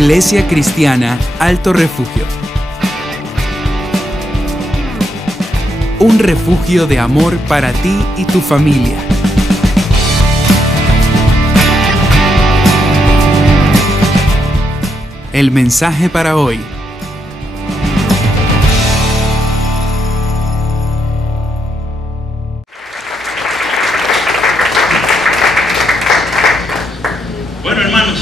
Iglesia Cristiana Alto Refugio. Un refugio de amor para ti y tu familia. El mensaje para hoy. Bueno, hermanos,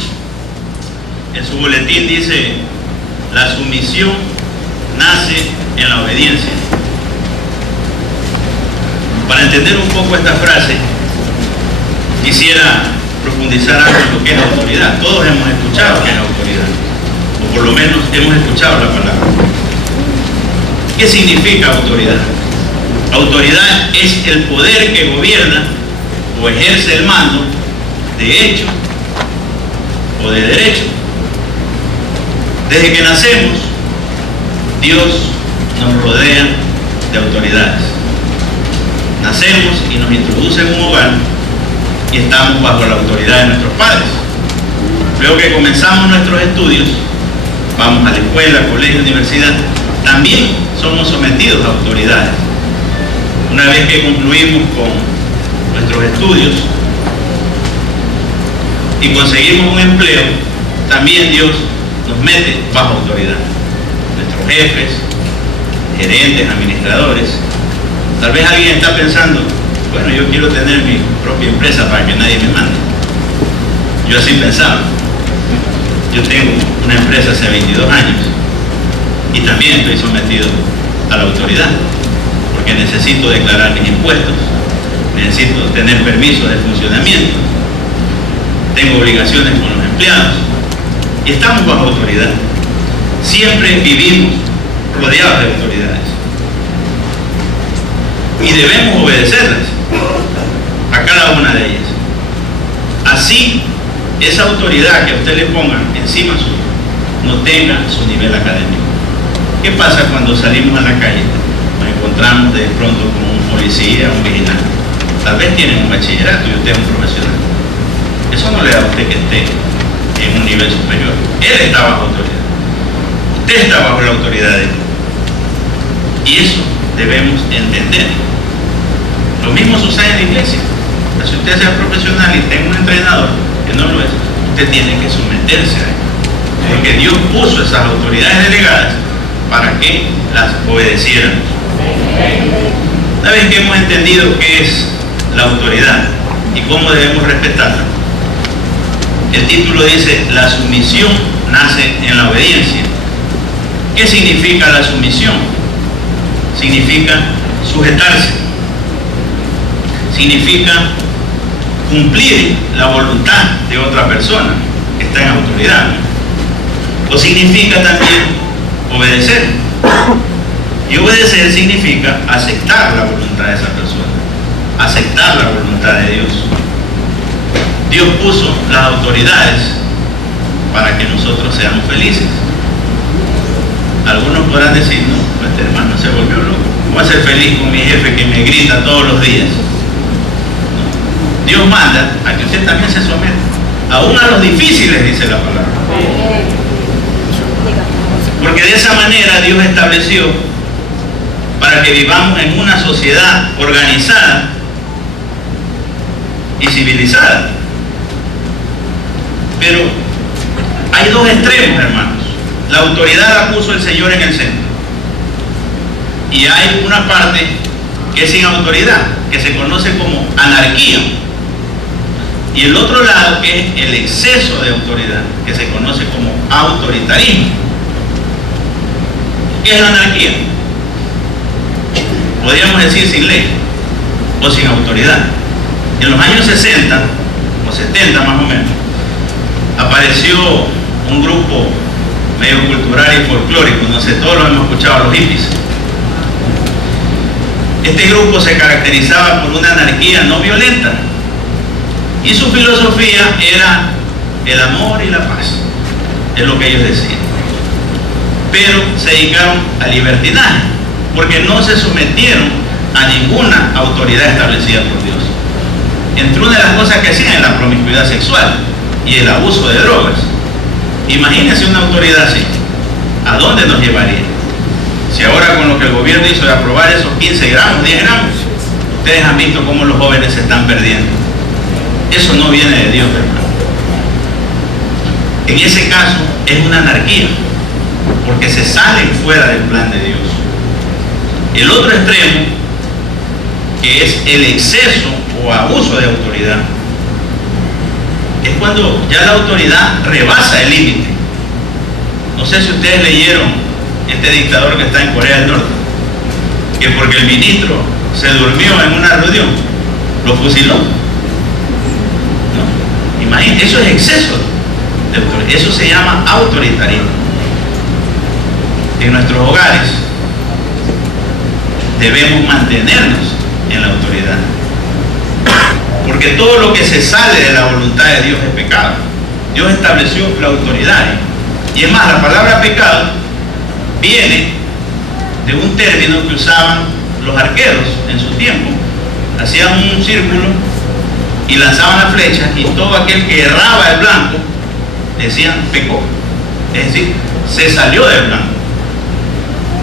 en su boletín dice: la sumisión nace en la obediencia. Para entender un poco esta frase, quisiera profundizar algo en lo que es la autoridad. Todos hemos escuchado que es autoridad, o por lo menos hemos escuchado la palabra. ¿Qué significa autoridad? Autoridad es el poder que gobierna o ejerce el mando de hecho o de derecho. Desde que nacemos, Dios nos rodea de autoridades. Nacemos y nos introduce en un hogar y estamos bajo la autoridad de nuestros padres. Luego que comenzamos nuestros estudios, vamos a la escuela, colegio, universidad, también somos sometidos a autoridades. Una vez que concluimos con nuestros estudios y conseguimos un empleo, también Dios nos mete bajo autoridad. Nuestros jefes, gerentes, administradores. Tal vez alguien está pensando: bueno, yo quiero tener mi propia empresa para que nadie me mande. Yo así pensaba. Yo tengo una empresa hace 22 años y también estoy sometido a la autoridad, porque necesito declarar mis impuestos, necesito tener permisos de funcionamiento, tengo obligaciones con los empleados y estamos bajo autoridad. Siempre vivimos rodeados de autoridades y debemos obedecerlas a cada una de ellas. Así, esa autoridad que a usted le ponga encima suyo no tenga su nivel académico. ¿Qué pasa cuando salimos a la calle? Nos encontramos de pronto con un policía, un vigilante. Tal vez tienen un bachillerato y usted es un profesional. Eso no le da a usted que esté en un nivel superior. Él está bajo autoridad. Usted está bajo la autoridad de él. Y eso debemos entender. Lo mismo sucede en la iglesia. Si usted sea profesional y tenga un entrenador que no lo es, usted tiene que someterse a él. Porque Dios puso esas autoridades delegadas para que las obedecieran. Una vez que hemos entendido qué es la autoridad y cómo debemos respetarla, el título dice: la sumisión nace en la obediencia. ¿Qué significa la sumisión? Significa sujetarse. Significa cumplir la voluntad de otra persona que está en autoridad. O significa también obedecer. Y obedecer significa aceptar la voluntad de esa persona, aceptar la voluntad de Dios. Dios puso las autoridades para que nosotros seamos felices. Algunos podrán decir: no, pues este hermano se volvió loco. ¿Cómo voy a ser feliz con mi jefe que me grita todos los días? No. Dios manda a que usted también se someta, aún a los difíciles, dice la palabra. Porque de esa manera Dios estableció para que vivamos en una sociedad organizada y civilizada. Pero hay dos extremos, hermanos. La autoridad la puso el Señor en el centro. Y hay una parte que es sin autoridad, que se conoce como anarquía. Y el otro lado, que es el exceso de autoridad, que se conoce como autoritarismo. ¿Qué es la anarquía? Podríamos decir sin ley o sin autoridad. En los años 60 o 70 más o menos, apareció un grupo medio cultural y folclórico, no sé, todos lo hemos escuchado, los hippies. Este grupo se caracterizaba por una anarquía no violenta y su filosofía era el amor y la paz, es lo que ellos decían. Pero se dedicaron al libertinaje porque no se sometieron a ninguna autoridad establecida por Dios. Entre una de las cosas que hacían es la promiscuidad sexual y el abuso de drogas. Imagínense una autoridad así. ¿A dónde nos llevaría? Si ahora con lo que el gobierno hizo de aprobar esos 15 gramos, 10 gramos, ustedes han visto cómo los jóvenes se están perdiendo. Eso no viene de Dios, hermano. En ese caso es una anarquía, porque se salen fuera del plan de Dios. El otro extremo, que es el exceso o abuso de autoridad, es cuando ya la autoridad rebasa el límite. No sé si ustedes leyeron este dictador que está en Corea del Norte, que porque el ministro se durmió en una reunión, lo fusiló. No, imagínense, eso es exceso de autoridad. Eso se llama autoritarismo. En nuestros hogares debemos mantenernos en la autoridad, porque todo lo que se sale de la voluntad de Dios es pecado. Dios estableció la autoridad, y es más, la palabra pecado viene de un término que usaban los arqueros en su tiempo. Hacían un círculo y lanzaban la flecha, y todo aquel que erraba el blanco decían pecó, es decir, se salió del blanco.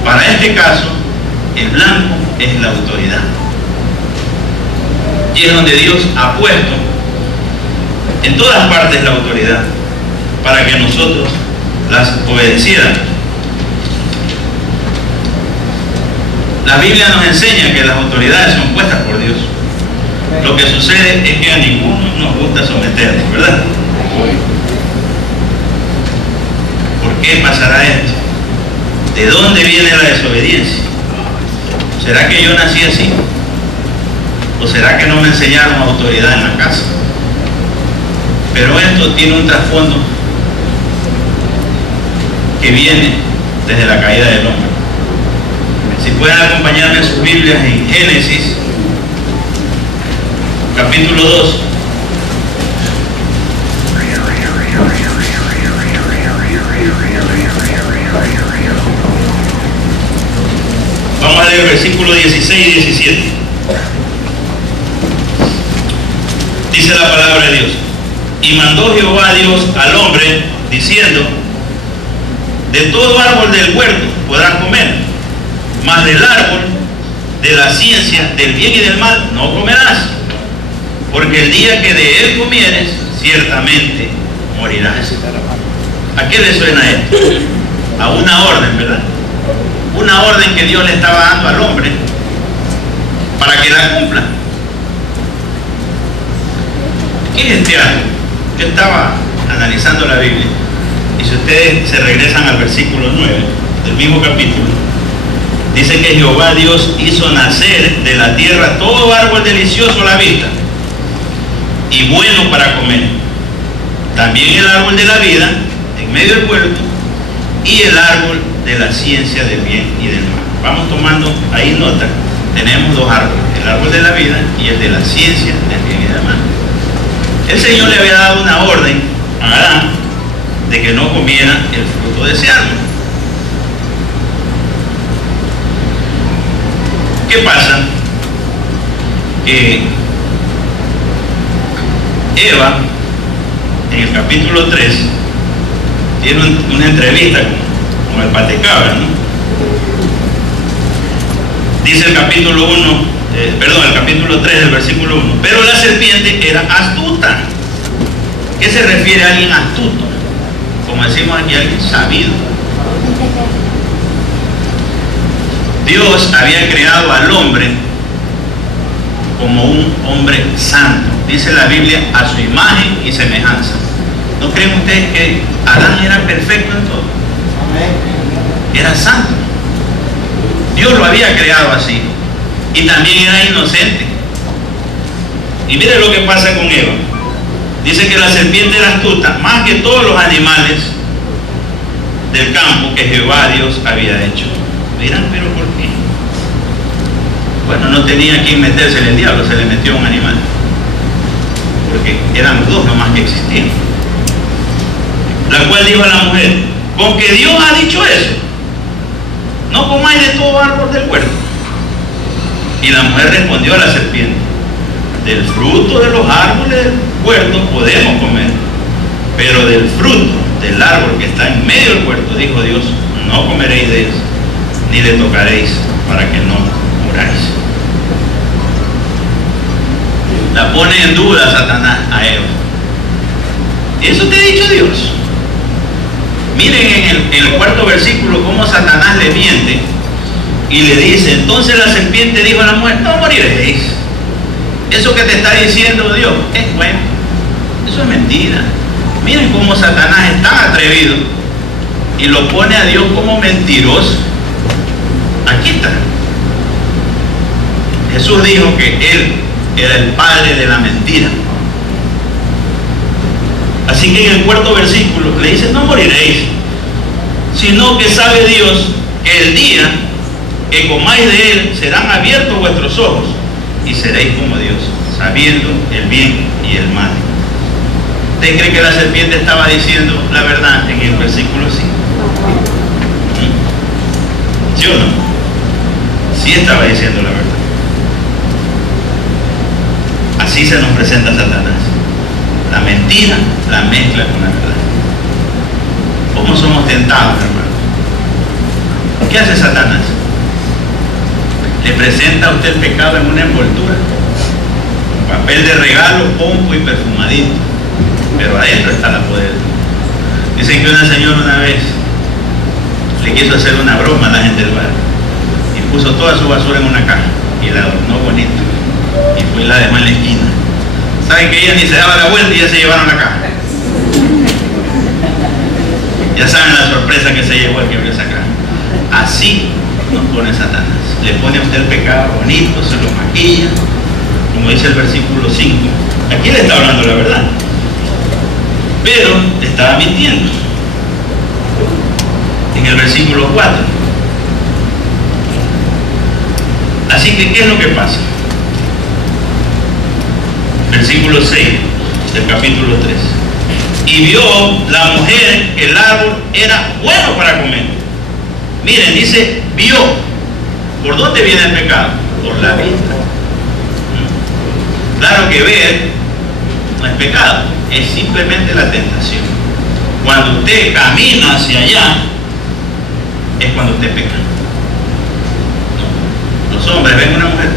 Para este caso, el blanco es la autoridad, y es donde Dios ha puesto en todas partes la autoridad para que nosotros las obedeciéramos. La Biblia nos enseña que las autoridades son puestas por Dios. Lo que sucede es que a ninguno nos gusta someternos, ¿verdad? ¿Por qué pasará esto? ¿De dónde viene la desobediencia? ¿Será que yo nací así? ¿O será que no me enseñaron autoridad en la casa? Pero esto tiene un trasfondo que viene desde la caída del hombre. Si pueden acompañarme en sus Biblias en Génesis, capítulo 2. Vamos a leer versículos 16 y 17. Dice la palabra de Dios: y mandó Jehová Dios al hombre, diciendo: de todo árbol del huerto podrás comer, mas del árbol de la ciencia del bien y del mal no comerás, porque el día que de él comieres, ciertamente morirás. ¿A qué le suena esto? A una orden, ¿verdad? Una orden que Dios le estaba dando al hombre para que la cumpla. ¿Qué es este árbol? Yo estaba analizando la Biblia, y si ustedes se regresan al versículo 9 del mismo capítulo, dice que Jehová Dios hizo nacer de la tierra todo árbol delicioso a la vista y bueno para comer, también el árbol de la vida en medio del huerto, y el árbol de la ciencia del bien y del mal. Vamos tomando ahí nota. Tenemos dos árboles, el árbol de la vida y el de la ciencia del bien y del mal. El Señor le había dado una orden a Adán de que no comiera el fruto de ese árbol. ¿Qué pasa? Que Eva, en el capítulo 3, tiene una entrevista con el patecabra, ¿no? Dice el capítulo 1, el capítulo 3 del versículo 1: pero la serpiente era astuta. ¿Qué se refiere a alguien astuto? Como decimos aquí, alguien sabido. Dios había creado al hombre como un hombre santo. Dice la Biblia, a su imagen y semejanza. ¿No creen ustedes que Adán era perfecto en todo? Era santo. Dios lo había creado así. Y también era inocente. Y mire lo que pasa con Eva. Dice que la serpiente era astuta, más que todos los animales del campo que Jehová Dios había hecho. Dirán, ¿pero por qué? Bueno, no tenía quien metérsele el diablo, se le metió un animal. Porque eran los dos nomás que existían. La cual dijo a la mujer: con que Dios ha dicho eso, no comáis de todo árbol del huerto. Y la mujer respondió a la serpiente: del fruto de los árboles del huerto podemos comer, pero del fruto del árbol que está en medio del huerto, dijo Dios, no comeréis de él, ni le tocaréis, para que no muráis. La pone en duda Satanás a Eva. Y eso te ha dicho Dios. Miren en el cuarto versículo cómo Satanás le miente y le dice, entonces la serpiente dijo a la mujer, no moriréis. Eso que te está diciendo Dios es bueno. Eso es mentira. Miren cómo Satanás es tan atrevido y lo pone a Dios como mentiroso. Aquí está. Jesús dijo que Él era el padre de la mentira. Así que en el cuarto versículo le dice, no moriréis, sino que sabe Dios que el día que comáis de él serán abiertos vuestros ojos y seréis como Dios, sabiendo el bien y el mal. ¿Usted cree que la serpiente estaba diciendo la verdad en el versículo 5? ¿Sí o no? Sí estaba diciendo la verdad. Así se nos presenta Satanás. La mentira la mezcla con la verdad. ¿Cómo somos tentados, hermano? ¿Qué hace Satanás? Le presenta a usted el pecado en una envoltura, un papel de regalo, pompo y perfumadito, pero adentro está la poder. Dicen que una señora una vez le quiso hacer una broma a la gente del bar y puso toda su basura en una caja y la adornó bonito y fue y la dejó en la esquina. ¿Saben que ella ni se daba la vuelta y ya se llevaron la caja? Ya saben la sorpresa que se llevó el que abrió esa caja. Así nos pone Satanás. Le pone a usted el pecado bonito, se lo maquilla, como dice el versículo 5. Aquí le está hablando la verdad, pero le estaba mintiendo. En el versículo 4. Así que, ¿qué es lo que pasa? Versículo 6 del capítulo 3. Y vio la mujer que el árbol era bueno para comer. Miren, dice, vio. ¿Por dónde viene el pecado? Por la vista. Claro que ver no es pecado, es simplemente la tentación. Cuando usted camina hacia allá, es cuando usted peca. Los hombres ven una mujer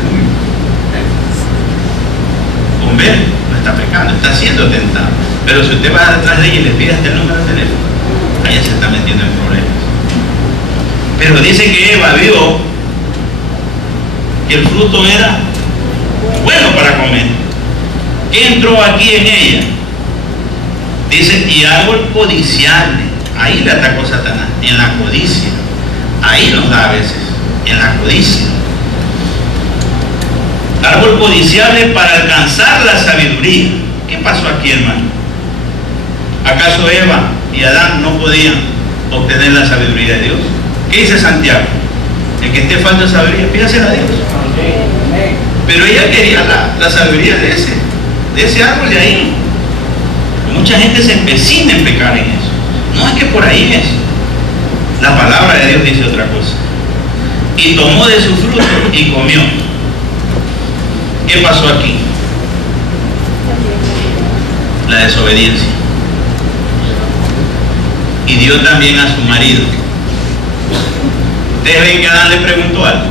con ver, no está pecando, está siendo tentado. Pero si usted va detrás de ella y le pide hasta el número de teléfono, allá se está metiendo en problemas. Pero dice que Eva vio que el fruto era bueno para comer. ¿Qué entró aquí en ella? Dice, y árbol codiciable. Ahí le atacó Satanás, en la codicia. Ahí nos da a veces, en la codicia. Árbol codiciable para alcanzar la sabiduría. ¿Qué pasó aquí, hermano? ¿Acaso Eva y Adán no podían obtener la sabiduría de Dios? ¿Qué dice Santiago? El que esté falta de sabiduría, pídasela a Dios. Pero ella quería la sabiduría de ese árbol de ahí. Mucha gente se empecina en pecar en eso. No es que por ahí es. La palabra de Dios dice otra cosa. Y tomó de su fruto y comió. ¿Qué pasó aquí? La desobediencia. Y dio también a su marido. Ustedes ven que Adán le preguntó algo.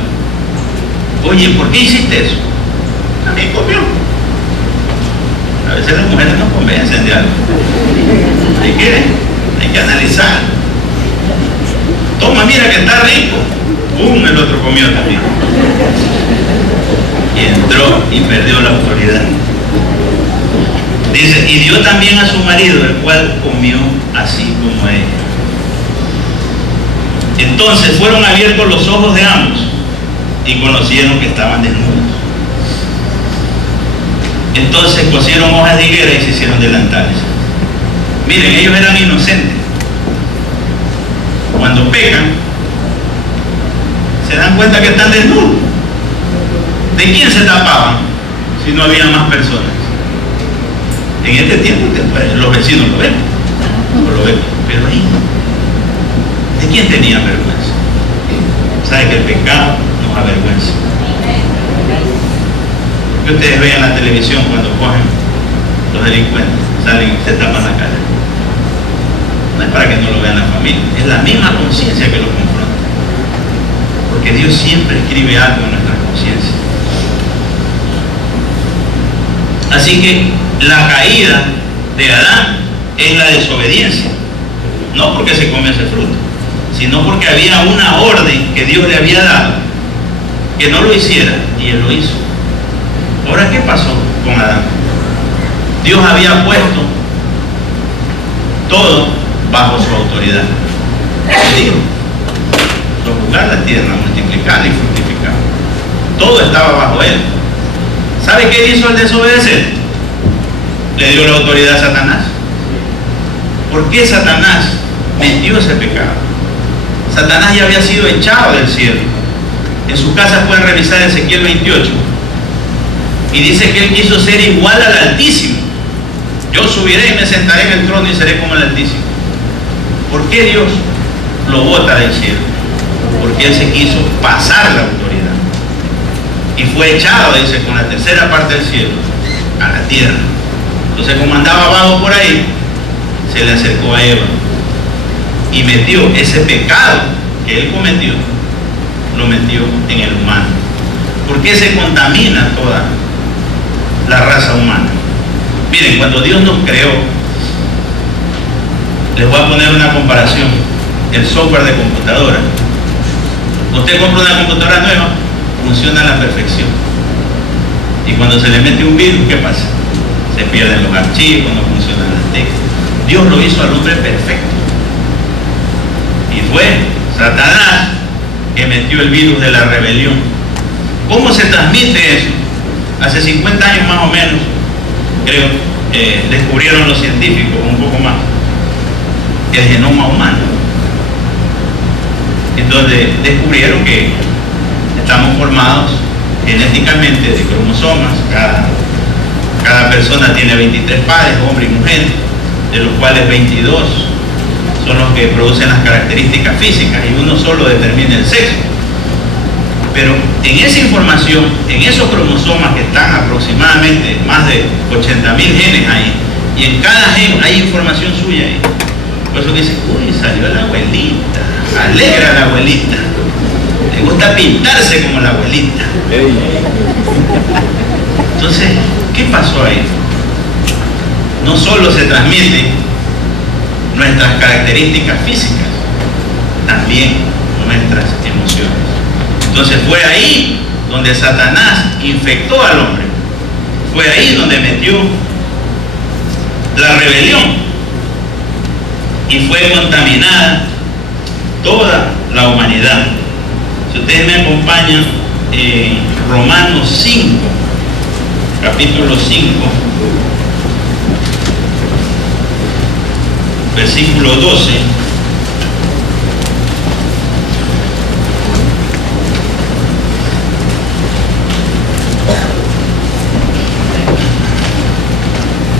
Oye, ¿por qué hiciste eso? También comió. A veces las mujeres nos convencen de algo. Hay que analizar. Toma, mira que está rico. ¡Pum! El otro comió también. Y entró y perdió la autoridad. Dice, y dio también a su marido, el cual comió así como ella. Entonces fueron abiertos los ojos de ambos y conocieron que estaban desnudos. Entonces cosieron hojas de higuera y se hicieron delantales. Miren, ellos eran inocentes. Cuando pecan, se dan cuenta que están desnudos. ¿De quién se tapaban si no había más personas? En este tiempo los vecinos lo ven, pero ahí, ¿de quién tenía vergüenza? ¿Sabe que el pecado nos avergüenza? Que ustedes ven en la televisión cuando cogen los delincuentes, salen y se tapan la cara. No es para que no lo vean la familia. Es la misma conciencia que lo confronta. Porque Dios siempre escribe algo en nuestra conciencia. Así que la caída de Adán es la desobediencia. No porque se comió ese fruto, sino porque había una orden que Dios le había dado que no lo hiciera, y él lo hizo. Ahora, ¿qué pasó con Adán? Dios había puesto todo bajo su autoridad. Él dijo: sojuzgar la tierra, multiplicarla y fructificar. Todo estaba bajo él. ¿Sabe qué hizo al desobedecer? Le dio la autoridad a Satanás. ¿Por qué Satanás metió ese pecado? Satanás ya había sido echado del cielo. En su casa pueden revisar Ezequiel 28. Y dice que él quiso ser igual al Altísimo. Yo subiré y me sentaré en el trono y seré como el Altísimo. ¿Por qué Dios lo bota del cielo? Porque él se quiso pasar la autoridad. Y fue echado, dice, con la tercera parte del cielo a la tierra. Entonces, como andaba vago por ahí, se le acercó a Eva y metió ese pecado que él cometió, lo metió en el humano. ¿Por qué se contamina toda la raza humana? Miren, cuando Dios nos creó, les voy a poner una comparación: el software de computadora. Usted compra una computadora nueva, funciona a la perfección, y cuando se le mete un virus, ¿qué pasa? Se pierden los archivos, no funcionan las teclas. Dios lo hizo al hombre perfecto, y fue Satanás que metió el virus de la rebelión. ¿Cómo se transmite eso? Hace 50 años más o menos, creo, descubrieron los científicos, un poco más, el genoma humano. Entonces descubrieron que estamos formados genéticamente de cromosomas. Cada persona tiene 23 pares, hombre y mujer, de los cuales 22 son los que producen las características físicas y uno solo determina el sexo. Pero en esa información, en esos cromosomas que están aproximadamente más de 80.000 genes ahí, y en cada gen hay información suya ahí. Por eso dice: uy, salió la abuelita, alegra la abuelita, le gusta pintarse como la abuelita. Entonces, ¿qué pasó ahí? No solo se transmiten nuestras características físicas, también nuestras emociones. Entonces fue ahí donde Satanás infectó al hombre. Fue ahí donde metió la rebelión y fue contaminada toda la humanidad. Si ustedes me acompañan en Romanos 5, capítulo 5, versículo 12.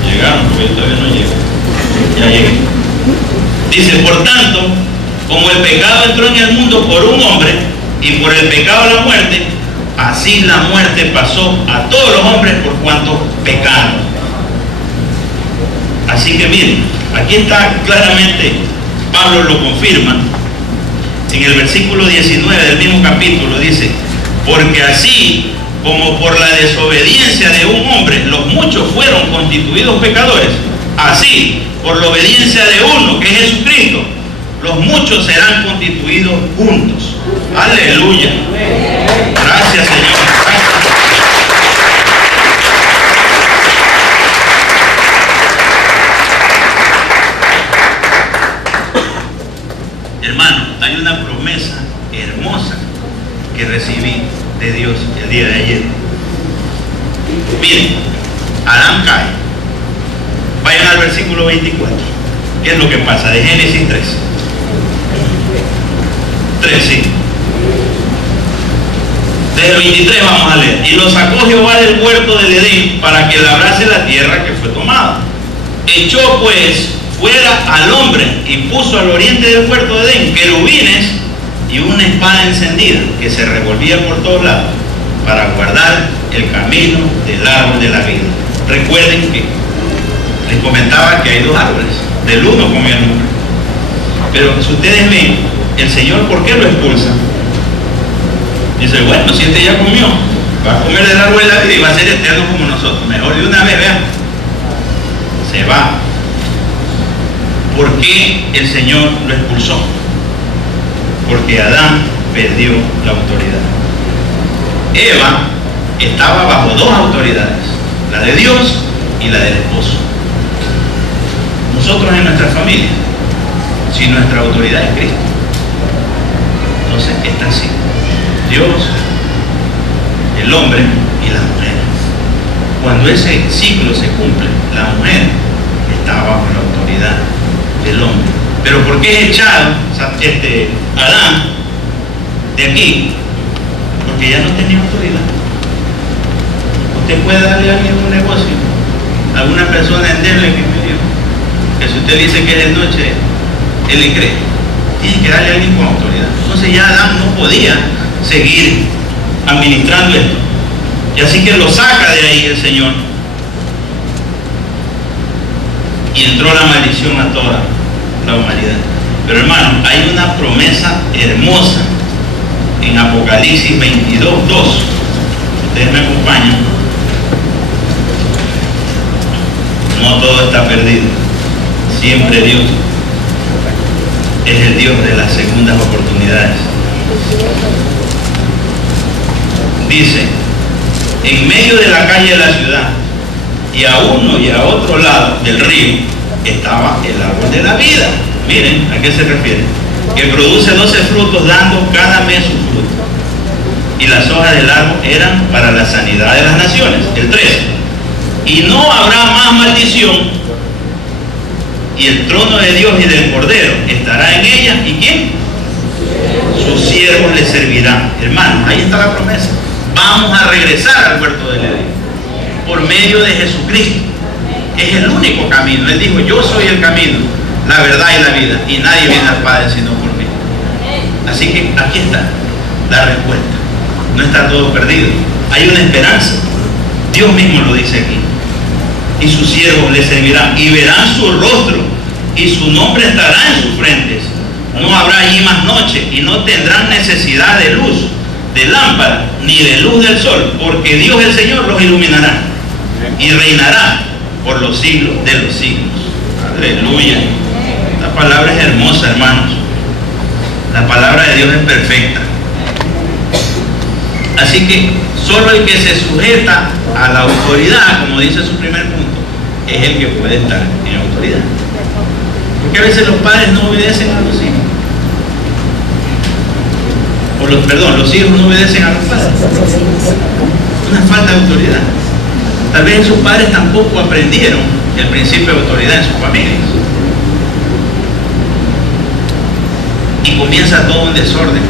Llegaron, porque yo todavía no llego. Ya llegué. Dice: por tanto, como el pecado entró en el mundo por un hombre, y por el pecado la muerte, así la muerte pasó a todos los hombres por cuanto pecaron. Así que miren, aquí está claramente, Pablo lo confirma, en el versículo 19 del mismo capítulo dice: porque así como por la desobediencia de un hombre los muchos fueron constituidos pecadores, así por la obediencia de uno, que es Jesucristo, los muchos serán constituidos juntos. Aleluya. Gracias, Señor. Hermano, hay una promesa hermosa que recibí de Dios el día de ayer. Miren, Adán cae. Vayan al versículo 24. ¿Qué es lo que pasa? De Génesis 3. 3, sí. Desde el 23 vamos a leer. Y lo sacó Jehová del huerto del Edén para que labrase la tierra que fue tomada. Echó pues fuera al hombre y puso al oriente del huerto de Edén querubines y una espada encendida que se revolvía por todos lados para guardar el camino del árbol de la vida. Recuerden que les comentaba que hay dos árboles, del uno comió el hombre. Pero si ustedes ven, el Señor, ¿por qué lo expulsa? Dice, bueno, si este ya comió, va a comer del árbol de la vida y va a ser eterno como nosotros. Mejor de una vez, vean. Se va. ¿Por qué el Señor lo expulsó? Porque Adán perdió la autoridad. Eva estaba bajo dos autoridades, la de Dios y la del esposo. Nosotros en nuestra familia, si nuestra autoridad es Cristo, entonces está así: Dios, el hombre y la mujer. Cuando ese ciclo se cumple, la mujer está bajo la autoridad del hombre. Pero ¿por qué es echado Adán de aquí? Porque ya no tenía autoridad. Usted puede darle a alguien un negocio, a alguna persona entenderle que si usted dice que es de noche, él le cree. Tiene que darle a alguien con autoridad. Entonces ya Adán no podía seguir administrando esto. Y así que lo saca de ahí el Señor. Y entró la maldición a toda la humanidad. Pero hermano, hay una promesa hermosa en Apocalipsis 22:2. Ustedes me acompañan. No todo está perdido. Siempre Dios es el Dios de las segundas oportunidades. Dice, en medio de la calle de la ciudad, y a uno y a otro lado del río, estaba el árbol de la vida. Miren, ¿a qué se refiere? Que produce 12 frutos, dando cada mes su fruto. Y las hojas del árbol eran para la sanidad de las naciones. El 13. Y no habrá más maldición, y el trono de Dios y del Cordero estará en ella. ¿Y quién? Sus siervos le servirán. Hermanos, ahí está la promesa. Vamos a regresar al huerto del Edén por medio de Jesucristo. Es el único camino. Él dijo, yo soy el camino, la verdad y la vida, y nadie viene al Padre sino por mí. Así que aquí está la respuesta. No está todo perdido. Hay una esperanza. Dios mismo lo dice aquí. Y sus siervos le servirán, y verán su rostro, y su nombre estará en sus frentes. No habrá allí más noche, y no tendrán necesidad de luz, de lámpara, ni de luz del sol, porque Dios el Señor los iluminará, y reinará por los siglos de los siglos. Aleluya. Esta palabra es hermosa, hermanos. La palabra de Dios es perfecta. Así que solo el que se sujeta a la autoridad, como dice su primer punto, es el que puede estar en autoridad. Porque a veces los padres no obedecen a los hijos. Los hijos no obedecen a los padres. Una falta de autoridad. Tal vez sus padres tampoco aprendieron el principio de autoridad en sus familias. Y comienza todo un desorden.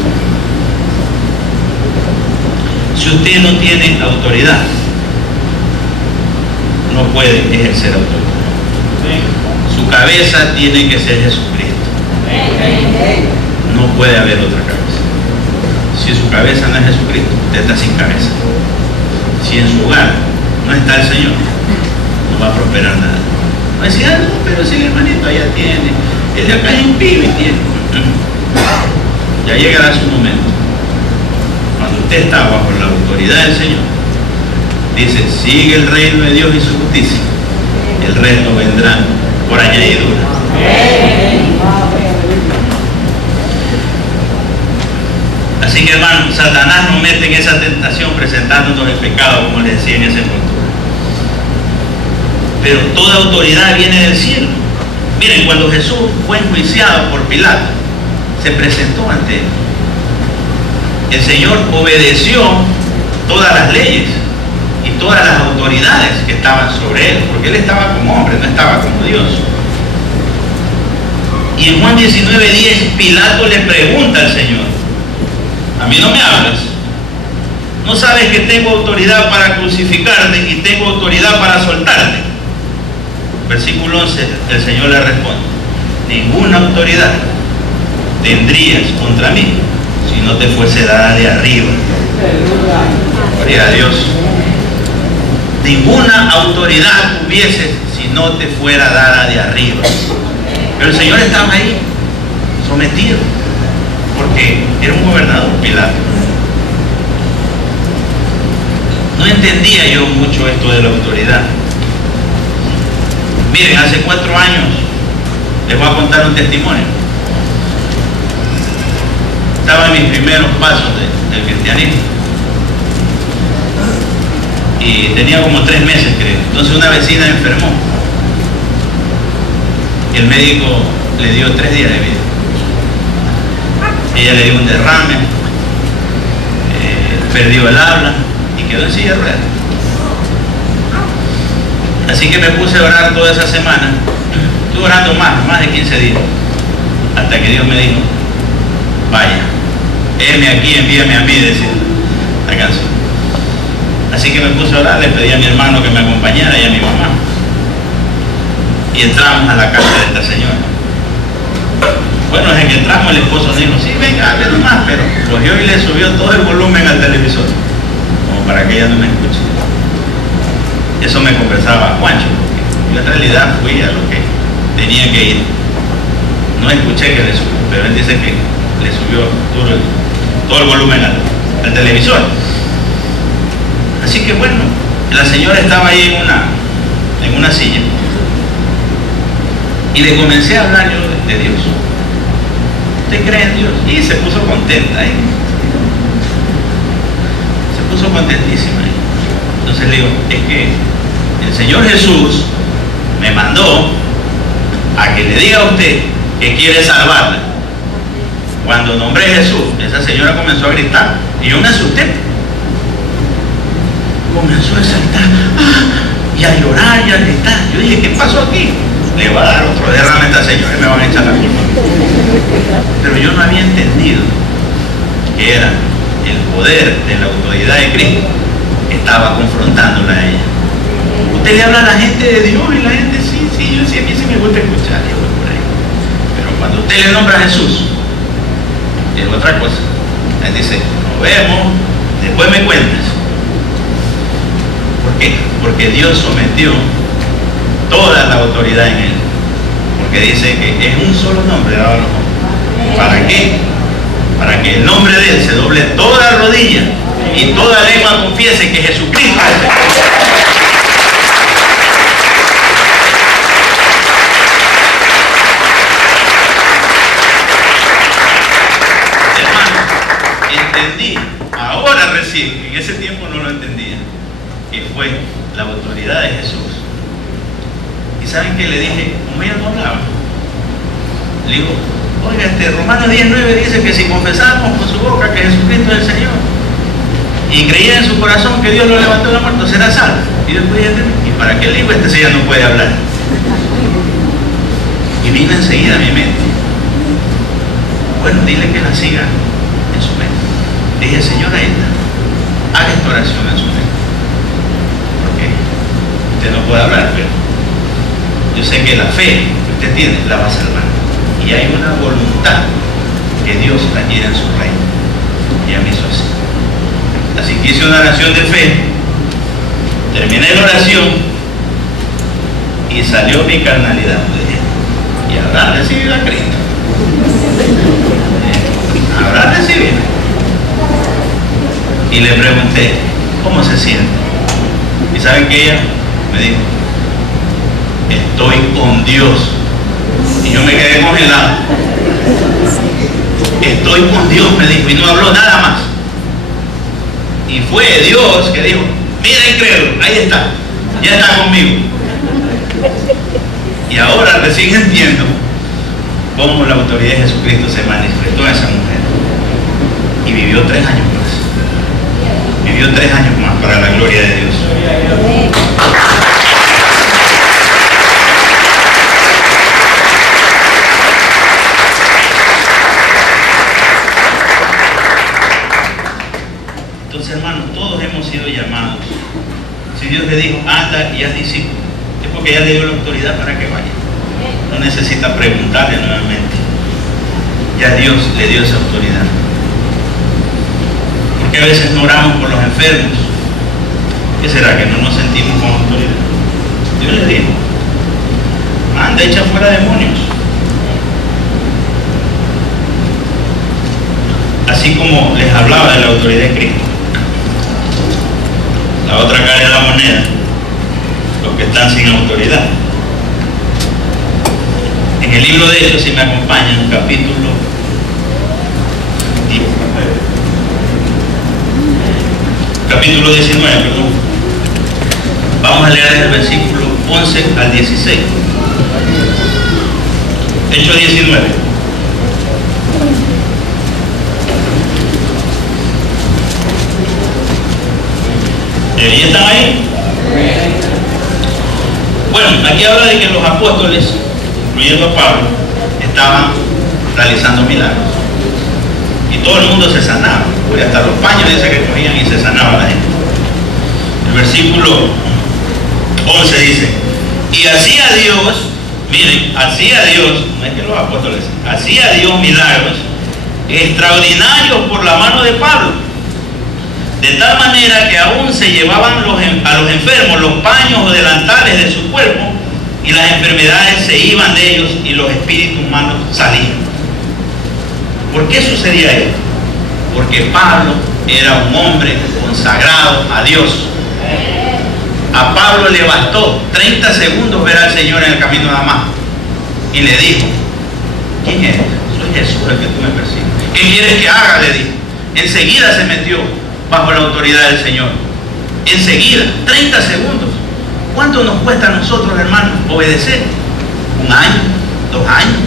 Si usted no tiene autoridad, no puede ejercer autoridad. Su cabeza tiene que ser Jesucristo. No puede haber otra cabeza. Si su cabeza no es Jesucristo, usted está sin cabeza. Si en su hogar no está el Señor, no va a prosperar nada. Va a decir, no, pero si el hermanito allá tiene, el de acá es impío y tiene. Ya llegará su momento. Cuando usted está bajo la autoridad del Señor, dice, sigue el reino de Dios y su justicia, el resto vendrá por añadidura. Así que hermano, Satanás nos mete en esa tentación presentándonos el pecado, como les decía en ese punto. Pero toda autoridad viene del cielo. Miren, cuando Jesús fue enjuiciado por Pilato, se presentó ante él. El Señor obedeció todas las leyes y todas las autoridades que estaban sobre él, porque él estaba como hombre, no estaba como Dios. Y en Juan 19:10, Pilato le pregunta al Señor, ¿a mí no me hablas? ¿No sabes que tengo autoridad para crucificarte y tengo autoridad para soltarte? Versículo 11, el Señor le responde, ninguna autoridad tendrías contra mí si no te fuese dada de arriba. Gloria a Dios. Ninguna autoridad tuviese si no te fuera dada de arriba. Pero el Señor estaba ahí. sometido, porque era un gobernador, Pilato. No entendía yo mucho esto de la autoridad. Miren, hace 4 años les voy a contar un testimonio. Estaba en mis primeros pasos del cristianismo y tenía como 3 meses, creo. Entonces una vecina enfermó y el médico le dio 3 días de vida. Ella le dio un derrame, perdió el habla y quedó en silla de ruedas. Así que me puse a orar toda esa semana. Estuve orando más de 15 días, hasta que Dios me dijo: vaya, heme aquí, envíame a mí, decía la canción. Así que me puse a orar, le pedí a mi hermano que me acompañara y a mi mamá, y entramos a la casa de esta señora. Bueno, desde que entramos el esposo dijo: sí, venga, hable nomás, pero cogió y le subió todo el volumen al televisor, como para que ella no me escuche. Eso me conversaba Juancho, porque yo en realidad fui a lo que tenía que ir. No escuché que le subió, pero él dice que le subió todo el volumen al televisor. Así que bueno, la señora estaba ahí en una silla y le comencé a hablar yo de Dios. ¿Usted cree en Dios? Y se puso contenta ahí. Se puso contentísima ahí. Entonces le digo: es que el Señor Jesús me mandó a que le diga a usted que quiere salvarla. Cuando nombré Jesús, esa señora comenzó a gritar y yo me asusté. Comenzó a saltar y a llorar y a gritar. Yo dije: ¿qué pasó aquí? Le va a dar otro derrame a esta señora y me van a echar la culpa. Pero yo no había entendido que era el poder de la autoridad de Cristo que estaba confrontándola a ella. Usted le habla a la gente de Dios y la gente sí, yo sí, a mí sí me gusta escuchar, yo voy por ahí. Pero cuando usted le nombra a Jesús, es otra cosa. Él dice: nos vemos, después me cuentas. ¿Por qué? Porque Dios sometió toda la autoridad en él. Porque dice que es un solo nombre dado a los hombres. ¿Para qué? Para que el nombre de él se doble toda rodilla y toda lengua confiese que Jesucristo es el Señor. Entendí, ahora recién, en ese tiempo no lo entendía, que fue la autoridad de Jesús. ¿Y saben qué le dije? Como ella no hablaba, le digo: oiga, Romanos 10:9 dice que si confesamos con su boca que Jesucristo es el Señor y creía en su corazón que Dios lo levantó de la muerte, será salvo. Y después ella dijo: ¿y para qué le digo? Si ella no puede hablar. Y vino enseguida a mi mente: bueno, dile que la siga en su mente. Dije: señora Hilda, haga esta oración en su mente, porque usted no puede hablar, pero yo sé que la fe que usted tiene la va a salvar, y hay una voluntad que Dios la quiere en su reino. Y a mí eso así. Así que hice una oración de fe, terminé la oración y salió mi carnalidad. Y habrá recibido a Cristo, habrá recibido. Y le pregunté: ¿cómo se siente? Y saben que ella me dijo: estoy con Dios. Y yo me quedé congelado. Estoy con Dios, me dijo, y no habló nada más. Y fue Dios que dijo: mira y créelo, ahí está, ya está conmigo. Y ahora recién entiendo cómo la autoridad de Jesucristo se manifestó en esa mujer. Y vivió 3 años más. Vivió 3 años más para la gloria de Dios. Entonces, hermanos, todos hemos sido llamados. Si Dios le dijo: anda y haz discípulos, es porque ya le dio la autoridad para que vaya. No necesita preguntarle nuevamente. Ya Dios le dio esa autoridad. Porque a veces no oramos por los enfermos. ¿Qué será? Que no nos sentimos con autoridad. Dios le dijo: anda, echa fuera demonios. como les hablaba de la autoridad de Cristo. La otra cara de la moneda, los que están sin autoridad. En el libro de Hechos, si me acompañan, capítulo 19, perdón. Vamos a leer desde el versículo 11 al 16. Hechos 19. ¿Ya están ahí? Bueno, aquí habla de que los apóstoles, incluyendo a Pablo, estaban realizando milagros. Y todo el mundo se sanaba. Porque hasta los paños dice que cogían y se sanaba la gente. El versículo 11 dice: y hacía Dios, miren, hacía Dios, no es que los apóstoles, hacía Dios milagros extraordinarios por la mano de Pablo, de tal manera que aún se llevaban a los enfermos los paños o delantales de su cuerpo, y las enfermedades se iban de ellos y los espíritus malos salían. ¿Por qué sucedía esto? Porque Pablo era un hombre consagrado a Dios. A Pablo le bastó 30 segundos ver al Señor en el camino de Damasco y le dijo: ¿quién eres? Soy Jesús, el que tú me persigues. ¿Qué quieres que haga? Le dijo. Enseguida se metió bajo la autoridad del Señor. Enseguida, 30 segundos. ¿Cuánto nos cuesta a nosotros, hermanos, obedecer? ¿1 año? ¿2 años?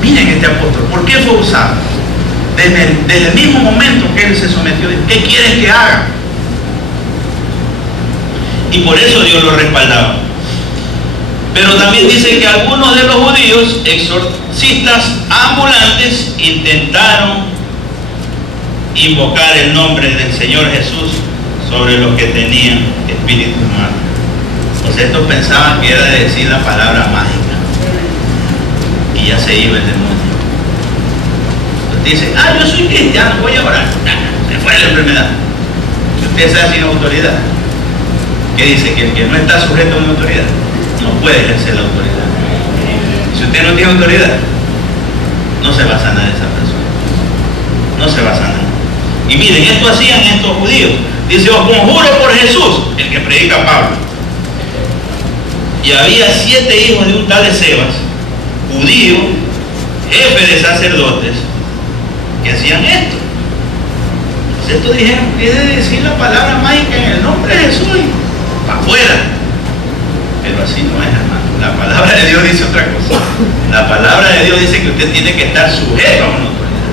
Miren este apóstol, ¿por qué fue usado? Desde el mismo momento que él se sometió, ¿qué quieres que haga? Y por eso Dios lo respaldaba. Pero también dice que algunos de los judíos, exorcistas ambulantes, intentaron invocar el nombre del Señor Jesús sobre los que tenían espíritu malo. Pues estos pensaban que era de decir la palabra mágica y ya se iba el demonio. Entonces dice: yo soy cristiano, voy a orar. Se fue la enfermedad. Si usted está sin autoridad, ¿qué dice? Que el que no está sujeto a una autoridad no puede ejercer la autoridad. Si usted no tiene autoridad, no se va a sanar esa persona. No se va a sanar. Y miren, esto hacían estos judíos. Dice: os conjuro por Jesús, el que predica Pablo. Y había 7 hijos de un tal de Sebas, judío, jefe de sacerdotes, que hacían esto. Entonces estos dijeron: quiere decir la palabra mágica en el nombre de Jesús, para afuera. Pero así no es, hermano. La palabra de Dios dice otra cosa. La palabra de Dios dice que usted tiene que estar sujeto a una autoridad.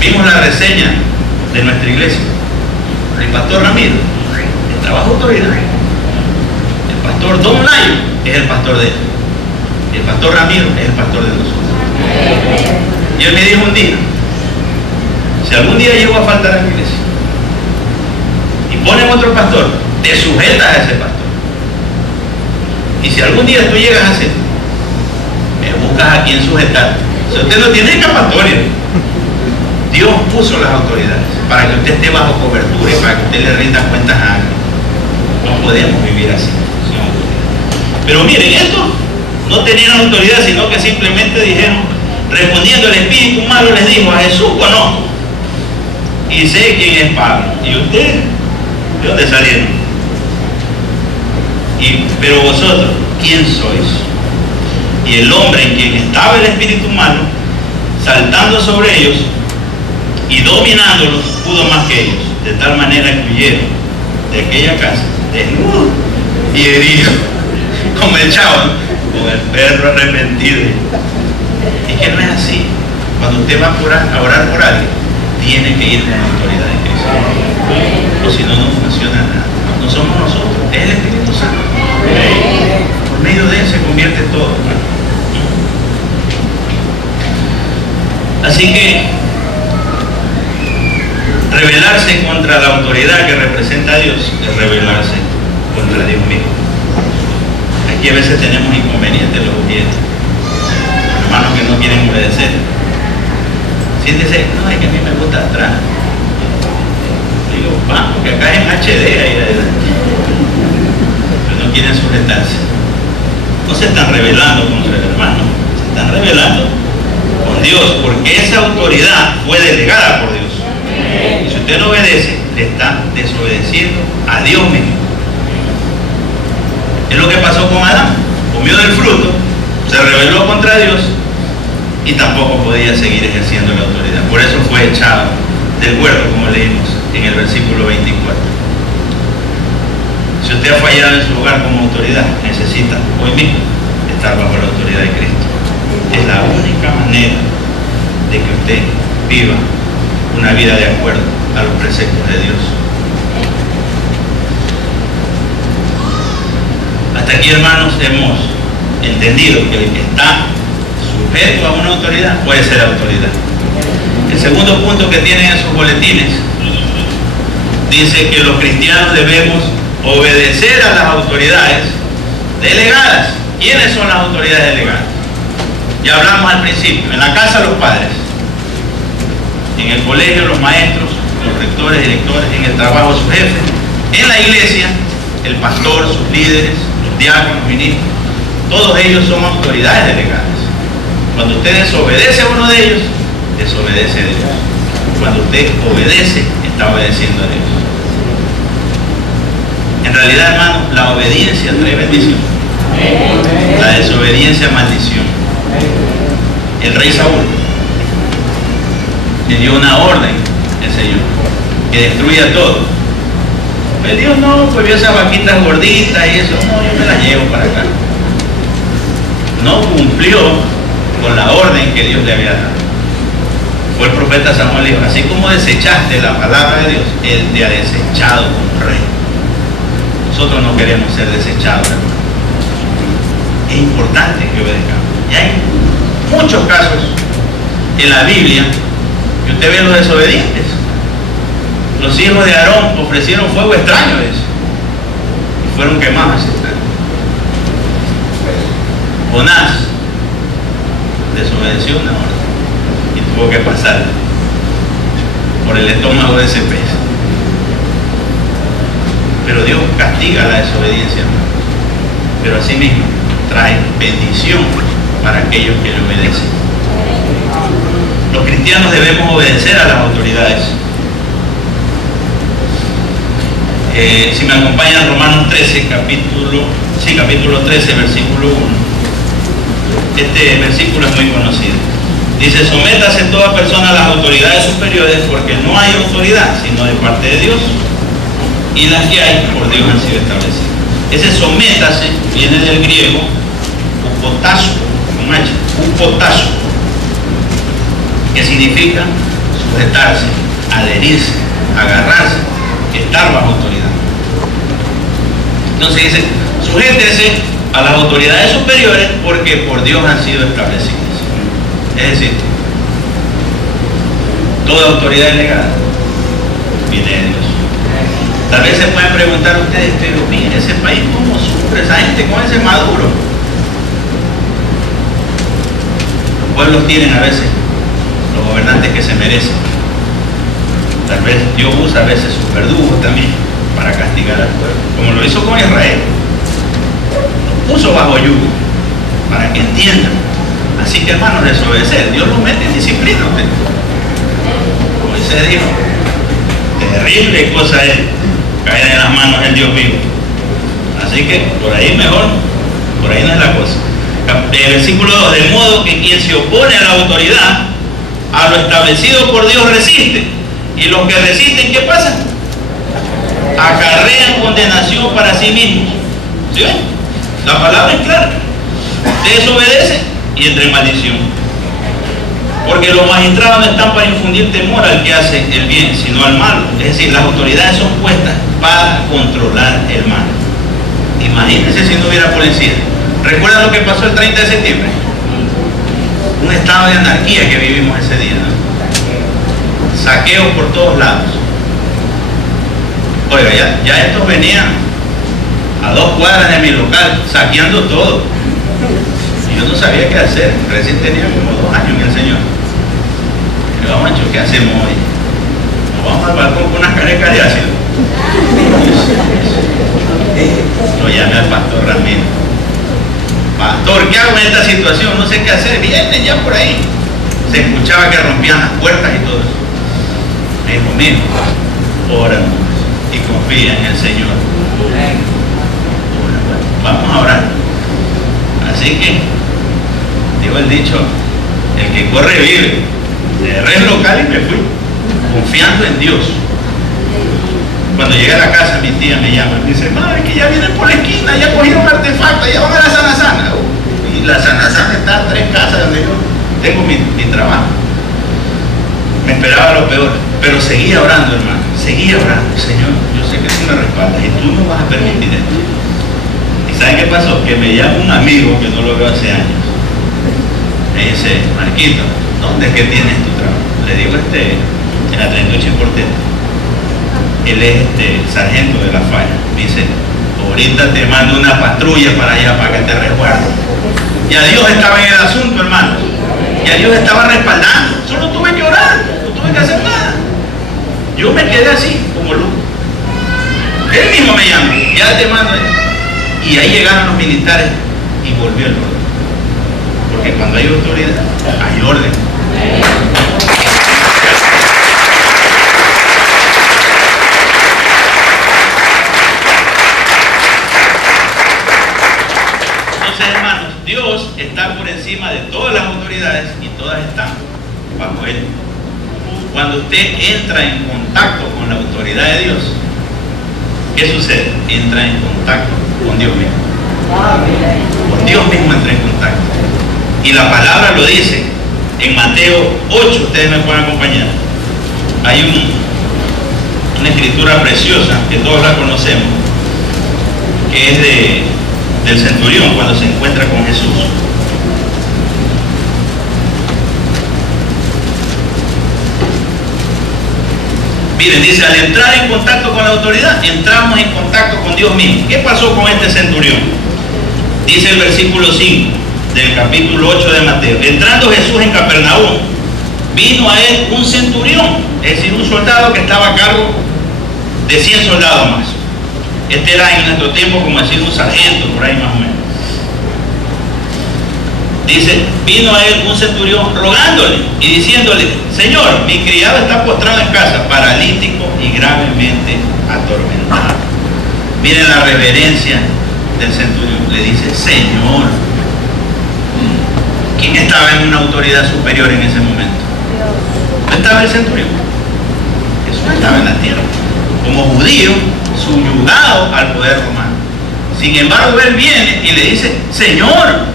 Vimos la reseña de nuestra iglesia. El pastor Ramiro está bajo autoridad. El pastor Don Nayo es el pastor de él. El pastor Ramiro es el pastor de nosotros. Y él me dijo un día: si algún día llego a faltar a la iglesia y ponen otro pastor, te sujetas a ese pastor. Y si algún día tú llegas a ser, me buscas a quien sujetar. Si usted no tiene escapatoria, Dios puso las autoridades para que usted esté bajo cobertura y para que usted le rinda cuentas a alguien. No podemos vivir así, sin autoridad. Pero miren, estos no tenían autoridad, sino que simplemente dijeron, respondiendo el espíritu malo, les dijo: a Jesús conozco y sé quién es Pablo. ¿Y ustedes? ¿De dónde salieron? Pero vosotros, ¿quién sois? Y el hombre en quien estaba el espíritu malo, saltando sobre ellos y dominándolos, pudo más que ellos, de tal manera que huyeron de aquella casa desnudos y heridos, como el chavo, como el perro arrepentido. Es que no es así. Cuando usted va a orar por alguien, tiene que ir con la autoridad de Cristo, o si no, no funciona nada. No somos nosotros, es el Espíritu Santo. Por medio de él se convierte todo. Así que rebelarse contra la autoridad que representa a Dios es rebelarse contra Dios mismo. Aquí a veces tenemos inconvenientes los oyentes, hermanos que no quieren obedecer. Siéntese: no, es que a mí me gusta atrás. Digo, vamos, que acá es en HD ahí adelante. Pero no quieren sujetarse. No se están rebelando contra el hermano, se están rebelando con Dios, porque esa autoridad fue delegada por Dios. Y si usted no obedece, le está desobedeciendo a Dios mismo. Es lo que pasó con Adán. Comió del fruto, se rebeló contra Dios y tampoco podía seguir ejerciendo la autoridad. Por eso fue echado del huerto, como leímos en el versículo 24. Si usted ha fallado en su hogar como autoridad, necesita hoy mismo estar bajo la autoridad de Cristo. Es la única manera de que usted viva una vida de acuerdo a los preceptos de Dios. Hasta aquí, hermanos, hemos entendido que el que está sujeto a una autoridad puede ser autoridad. El segundo punto que tienen en sus boletines dice que los cristianos debemos obedecer a las autoridades delegadas. ¿Quiénes son las autoridades delegadas? Ya hablamos al principio. En la casa, los padres. En el colegio, los maestros, los rectores, directores. En el trabajo, sus jefes. En la iglesia, el pastor, sus líderes, los diáconos, ministros. Todos ellos son autoridades delegadas. Cuando usted desobedece a uno de ellos, desobedece a Dios. Cuando usted obedece, está obedeciendo a Dios. En realidad, hermano, la obediencia trae bendición. La desobediencia, maldición. El rey Saúl le dio una orden al Señor que destruya todo. Pues Dios no, pues vio esas vaquitas gorditas y eso, no, yo me las llevo para acá. No cumplió con la orden que Dios le había dado. Fue el profeta Samuel y dijo, así como desechaste la palabra de Dios, Él te ha desechado como rey. Nosotros no queremos ser desechados, hermano. Es importante que obedezcamos. Y hay muchos casos en la Biblia que usted ve a los desobedientes. Los hijos de Aarón ofrecieron fuego extraño a eso y fueron quemados. Jonás desobedeció una orden y tuvo que pasar por el estómago de ese pez. Pero Dios castiga la desobediencia, pero asimismo trae bendición para aquellos que le obedecen. Los cristianos debemos obedecer a las autoridades. Si me acompañan, Romanos 13, capítulo 13, versículo 1. Este versículo es muy conocido. Dice, sométase toda persona a las autoridades superiores, porque no hay autoridad sino de parte de Dios, y las que hay por Dios han sido establecidas. Ese sométase viene del griego upotazo, con H, upotazo, que significa sujetarse, adherirse, agarrarse, estar bajo autoridad. Entonces dice, sujétese a las autoridades superiores porque por Dios han sido establecidas. Es decir, toda autoridad delegada viene de Dios. Tal vez se pueden preguntar ustedes, pero miren, ese país cómo sufre esa gente con ese Maduro. Los pueblos tienen a veces los gobernantes que se merecen. Tal vez Dios usa a veces sus verdugos también para castigar al pueblo, como lo hizo con Israel. Lo puso bajo yugo para que entiendan. Así que, hermanos, desobedecer, Dios lo mete en disciplina. Moisés dijo, terrible cosa es caer en las manos del Dios vivo. Así que por ahí mejor, por ahí no es la cosa. Versículo 2, de modo que quien se opone a la autoridad, a lo establecido por Dios resiste, y los que resisten, ¿qué pasa? Acarrean condenación para sí mismos. ¿Sí ven? La palabra es clara. Ustedes obedecen y entre maldición. Porque los magistrados no están para infundir temor al que hace el bien, sino al malo. Es decir, las autoridades son puestas para controlar el mal. Imagínense si no hubiera policía. ¿Recuerdan lo que pasó el 30 de septiembre? Un estado de anarquía que vivimos ese día, ¿no? Saqueos por todos lados. Oiga, ya estos venían a 2 cuadras de mi local, saqueando todo. Y yo no sabía qué hacer. Recién tenía como 2 años en el Señor. Pero vamos, ¿qué hacemos hoy? Nos vamos al balcón con unas carecas de ácido. Lo llamé al pastor Ramiro. Pastor, ¿qué hago en esta situación? No sé qué hacer. Vienen ya por ahí. Se escuchaba que rompían las puertas y todo eso. Me dijo, mijo, ora y confía en el Señor. Vamos a orar. Así que, digo el dicho, el que corre vive. Cerré el local y me fui, confiando en Dios. Cuando llegué a la casa, mi tía me llama y me dice, madre, que ya vienen por la esquina, ya cogieron artefactos, ya van a la Sana Sana. Y la Sana Sana está a 3 casas donde yo tengo mi trabajo. Me esperaba lo peor, pero seguía orando, hermano, seguía orando. Señor, yo sé que tú me respaldas y tú no vas a permitir esto. ¿Y saben qué pasó? Que me llama un amigo que no lo veo hace años. Me dice, Marquito, ¿dónde es que tienes tu trabajo? Le digo, en la 38 y Portete. Él es sargento de la falla. Me dice, ahorita te mando una patrulla para allá para que te resguarde. Ya Dios estaba en el asunto, hermano. Ya Dios estaba respaldando. Solo tuve que orar, no tuve que hacer nada. Yo me quedé así, como loco. Él mismo me llama, ya te mando. Y ahí llegaron los militares y volvió el orden. Porque cuando hay autoridad, hay orden. Entonces, hermanos, Dios está por encima de todas las autoridades y todas están bajo Él. Cuando usted entra en contacto con la autoridad de Dios, ¿qué sucede? Entra en contacto con Dios mismo. Con Dios mismo entra en contacto. Y la palabra lo dice en Mateo 8, ustedes me pueden acompañar. Hay una escritura preciosa que todos la conocemos, que es del centurión cuando se encuentra con Jesús. Miren, dice, al entrar en contacto con la autoridad, entramos en contacto con Dios mismo. ¿Qué pasó con este centurión? Dice el versículo 5 del capítulo 8 de Mateo. Entrando Jesús en Capernaum, vino a él un centurión, es decir, un soldado que estaba a cargo de 100 soldados más. Este era en nuestro tiempo como decir un sargento, por ahí más o menos. Dice, vino a él un centurión rogándole y diciéndole, Señor, mi criado está postrado en casa, paralítico y gravemente atormentado. Miren la reverencia del centurión. Le dice, Señor. ¿Quién estaba en una autoridad superior en ese momento? ¿No estaba el centurión? Jesús estaba en la tierra, como judío, subyugado al poder romano. Sin embargo, él viene y le dice, Señor.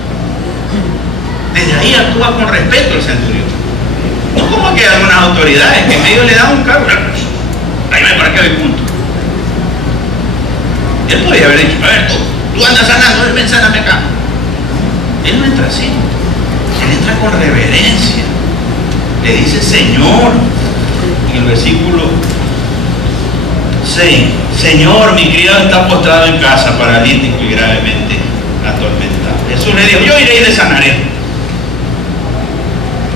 Desde ahí actúa con respeto el centurión. No como que algunas autoridades que en medio le dan un cargo, ahí me para que ve punto. Él podría haber dicho, a ver, tú andas sanando, ven, sáname acá. Él no entra así. Él entra con reverencia. Le dice, Señor. En el versículo 6, Señor, mi criado está postrado en casa, paralítico y gravemente atormentado. Jesús le dijo, yo iré y le sanaré.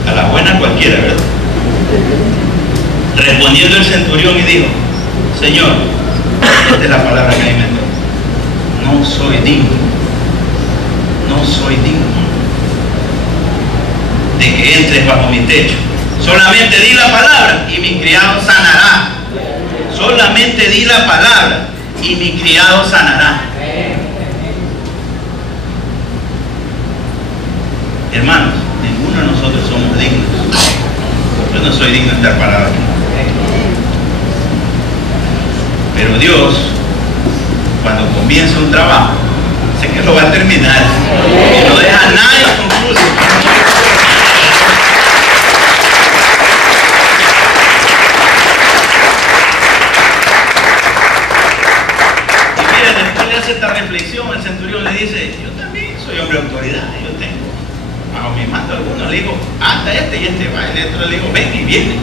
A la buena cualquiera, ¿verdad? Respondiendo el centurión y dijo, Señor, esta es la palabra que a mí me toca, no soy digno de que entres bajo mi techo. Solamente di la palabra y mi criado sanará. Solamente di la palabra y mi criado sanará. Hermanos, ninguno de nosotros somos dignos. Yo no soy digno de estar parado aquí. Pero Dios, cuando comienza un trabajo, sé que lo va a terminar y no deja a nadie inconcluso. Y miren, después le hace esta reflexión, el centurión le dice, yo también soy hombre de autoridad, yo tengo bajo mi mando algunos, le digo, anda este y este va, el otro le digo, ven y viene.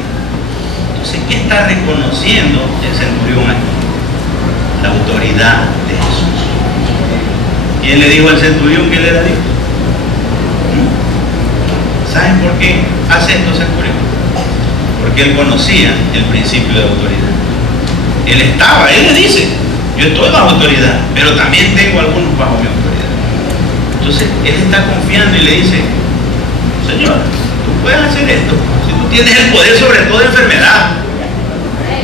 Entonces, ¿qué está reconociendo el centurión aquí? La autoridad de Jesús. ¿Quién le dijo al centurión que él era Dios? ¿Saben por qué hace esto centurión? Porque él conocía el principio de autoridad. Él le dice, yo estoy bajo autoridad, pero también tengo algunos bajo mi autoridad. Entonces, él está confiando y le dice, Señor, tú puedes hacer esto, si tú tienes el poder sobre toda enfermedad,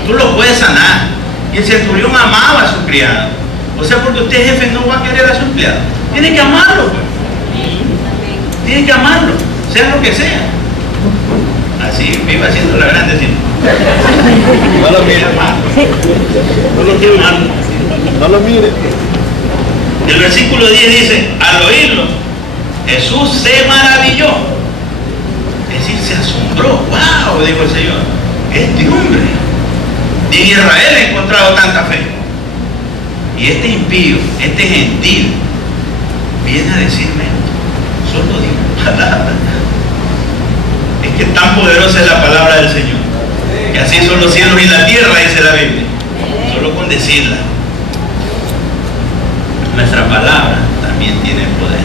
tú lo puedes sanar. Y el centurión amaba a su criado. O sea, porque usted jefe no va a querer a su empleado, tiene que amarlo, pues. Tiene que amarlo, sea lo que sea. Así viva haciendo la grande, ¿sí? No lo mire. No lo mire. El versículo 10 dice, al oírlo, Jesús se maravilló. Es decir, se asombró. ¡Wow! Dijo el Señor. Este hombre, ni en Israel he encontrado tanta fe. Y este impío, este gentil, viene a decirme esto. Solo digo palabras. Es que tan poderosa es la palabra del Señor, que así son los cielos y la tierra, dice la Biblia. Solo con decirla. Nuestra palabra también tiene poder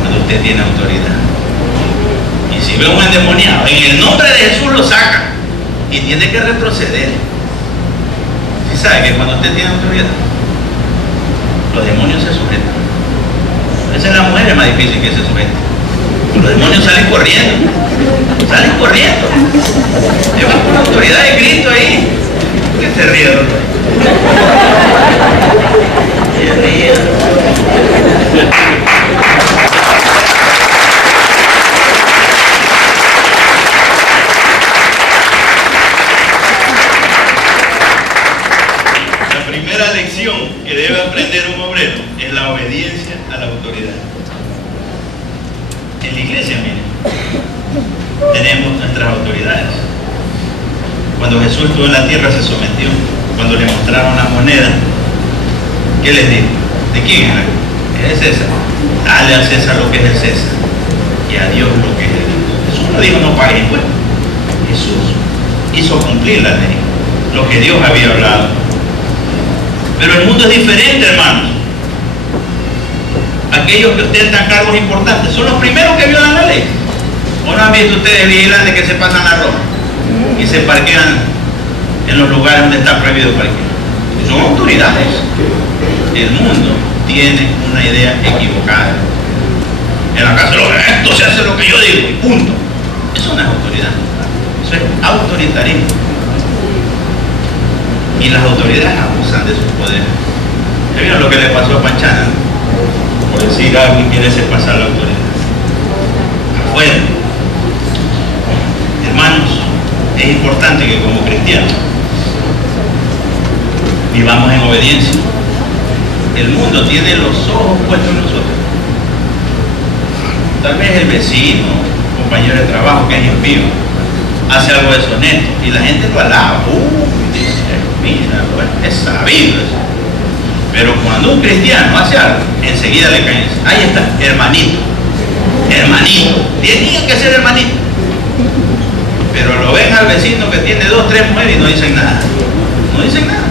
cuando usted tiene autoridad. Y si ve un endemoniado, en el nombre de Jesús lo saca y tiene que retroceder. ¿Sí sabe que cuando usted tiene autoridad, los demonios se sujetan? A veces la mujer es más difícil que se sujete. Los demonios salen corriendo. Salen corriendo. Llevan con la autoridad de Cristo ahí. ¿Qué se ríe, doctor? Se ríe. La primera lección que debe aprender un obrero es la obediencia a la autoridad. En la iglesia, miren, tenemos nuestras autoridades. Cuando Jesús estuvo en la tierra se sometió. Cuando le mostraron la moneda, ¿qué les dijo? ¿De quién era? Es de César. Dale a César lo que es el César y a Dios lo que es de Dios. Jesús no dijo no pagues impuestos. Jesús hizo cumplir la ley, lo que Dios había hablado. Pero el mundo es diferente, hermanos. Aquellos que ostentan cargos importantes son los primeros que violan la ley. ¿O no han visto ustedes vigilantes que se pasan la roja y se parquean en los lugares donde está prohibido parquear? Son autoridades. El mundo tiene una idea equivocada. En la casa de los esto se hace lo que yo digo y punto. Eso no es autoridad, eso es autoritarismo. Y las autoridades abusan de sus poderes. ¿Ya vieron lo que le pasó a Panchana? Por decir algo y quiere pasar la autoridad afuera. Hermanos, es importante que como cristianos vivamos en obediencia. El mundo tiene los ojos puestos en nosotros. Tal vez el vecino, compañero de trabajo que es impío, hace algo deshonesto y la gente lo alaba. Dice, mira, es sabido eso. Pero cuando un cristiano hace algo, enseguida le caen. Ahí está, hermanito. Hermanito. Tenía que ser hermanito. Pero lo ven al vecino que tiene 2, 3 mujeres y no dicen nada. No dicen nada.